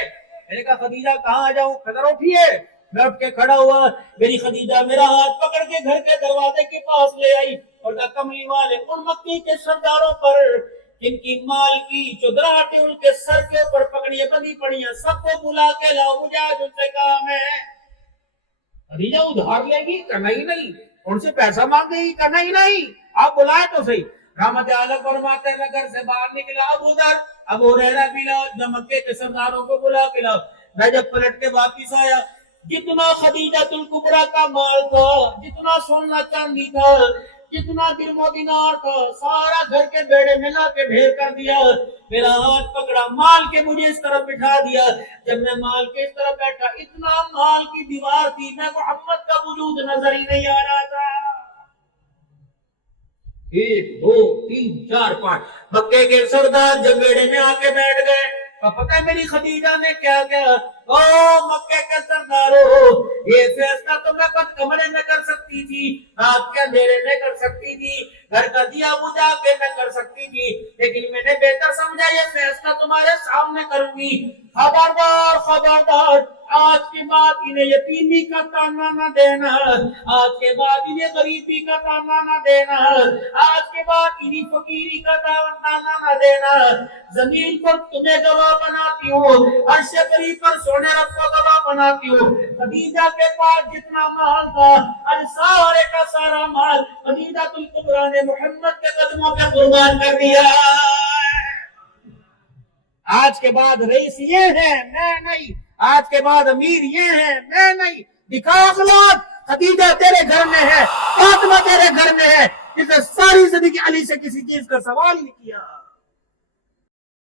میں نے کہا خدیجہ کہاں آ جاؤں؟ قدر اٹھیے. میں اٹھ کے کھڑا ہوا, میری خدیجہ میرا ہاتھ پکڑ کے گھر کے دروازے کے پاس لے آئی, اور کہا کملی والے ان مکی کے سرداروں پر جن کی مال کی چودراہٹیں ان کے سر کے اوپر پگڑیاں بندھی پڑی ہیں, سب کو بلا کے لاؤ, مجھے آج ان سے کام ہے. خدیجہ ادھار لے گی؟ کہنا ہی نہیں. ان سے پیسہ مانگے گی؟ کہنا ہی نہیں. آپ بلائے تو صحیح. رحمت عالم فرماتے ہیں گھر سے باہر نکلا ابو ذر, ابو ہریرہ بھی لاؤ, جب مکے کے سرداروں کو بلا کے لاؤ. میں جب پلٹ کے واپس آیا, جتنا خدیجہ الکبریٰ کا مال تھا, جتنا سونا چاندی تھا, جتنا درم و دینار تھا, سارا گھر کے بیڑے میں لا کے ڈھیر کر دیا. میرا ہاتھ پکڑا, مال کے مجھے اس طرف بٹھا دیا. جب میں مال کے اس طرف بیٹھا, اتنا مال کی دیوار تھی, میں محمد کا وجود نظر ہی نہیں آ رہا تھا. 1 2 3 4 5 مکے کے سردار جب بیڑے میں آ کے بیٹھ گئے, پتہ ہے میری خدیجہ نے کیا کیا؟ او مکے کے سرداروں, یہ فیصلہ تو میں کچھ کمرے میں کر سکتی تھی, رات کے اندھیرے میں کر سکتی تھی, گھر کا دیا بجھا کے میں کر سکتی تھی, لیکن میں نے بہتر سمجھا یہ فیصلہ تمہارے سامنے کروں گی. خبردار خبردار, آج کے بعد انہیں یتیمی کا تانا نہ دینا, آج کے بعد انہیں غریبی کا تانا نہ دینا, آج کے بعد انہیں فقیری کا تانا نہ دینا. زمین پر تمہیں گواہ بناتی ہوں, عرش کریم پر سونے رب کو گواہ بناتی ہوں. خدیجہ کے پاس جتنا مال تھا, اور سارے کا سارا مال خدیجہ الکبریٰ نے محمد کے قدموں پہ قربان کر دیا. آج کے بعد رئیس یہ ہے, میں نہیں. آج کے بعد امیر یہ ہے, میں نہیں. دکھا اخلاق, خدیجہ تیرے گھر میں ہے, فاطمہ تیرے گھر میں ہے, جسے ساری زندگی علی سے کسی چیز کا سوال نہیں کیا.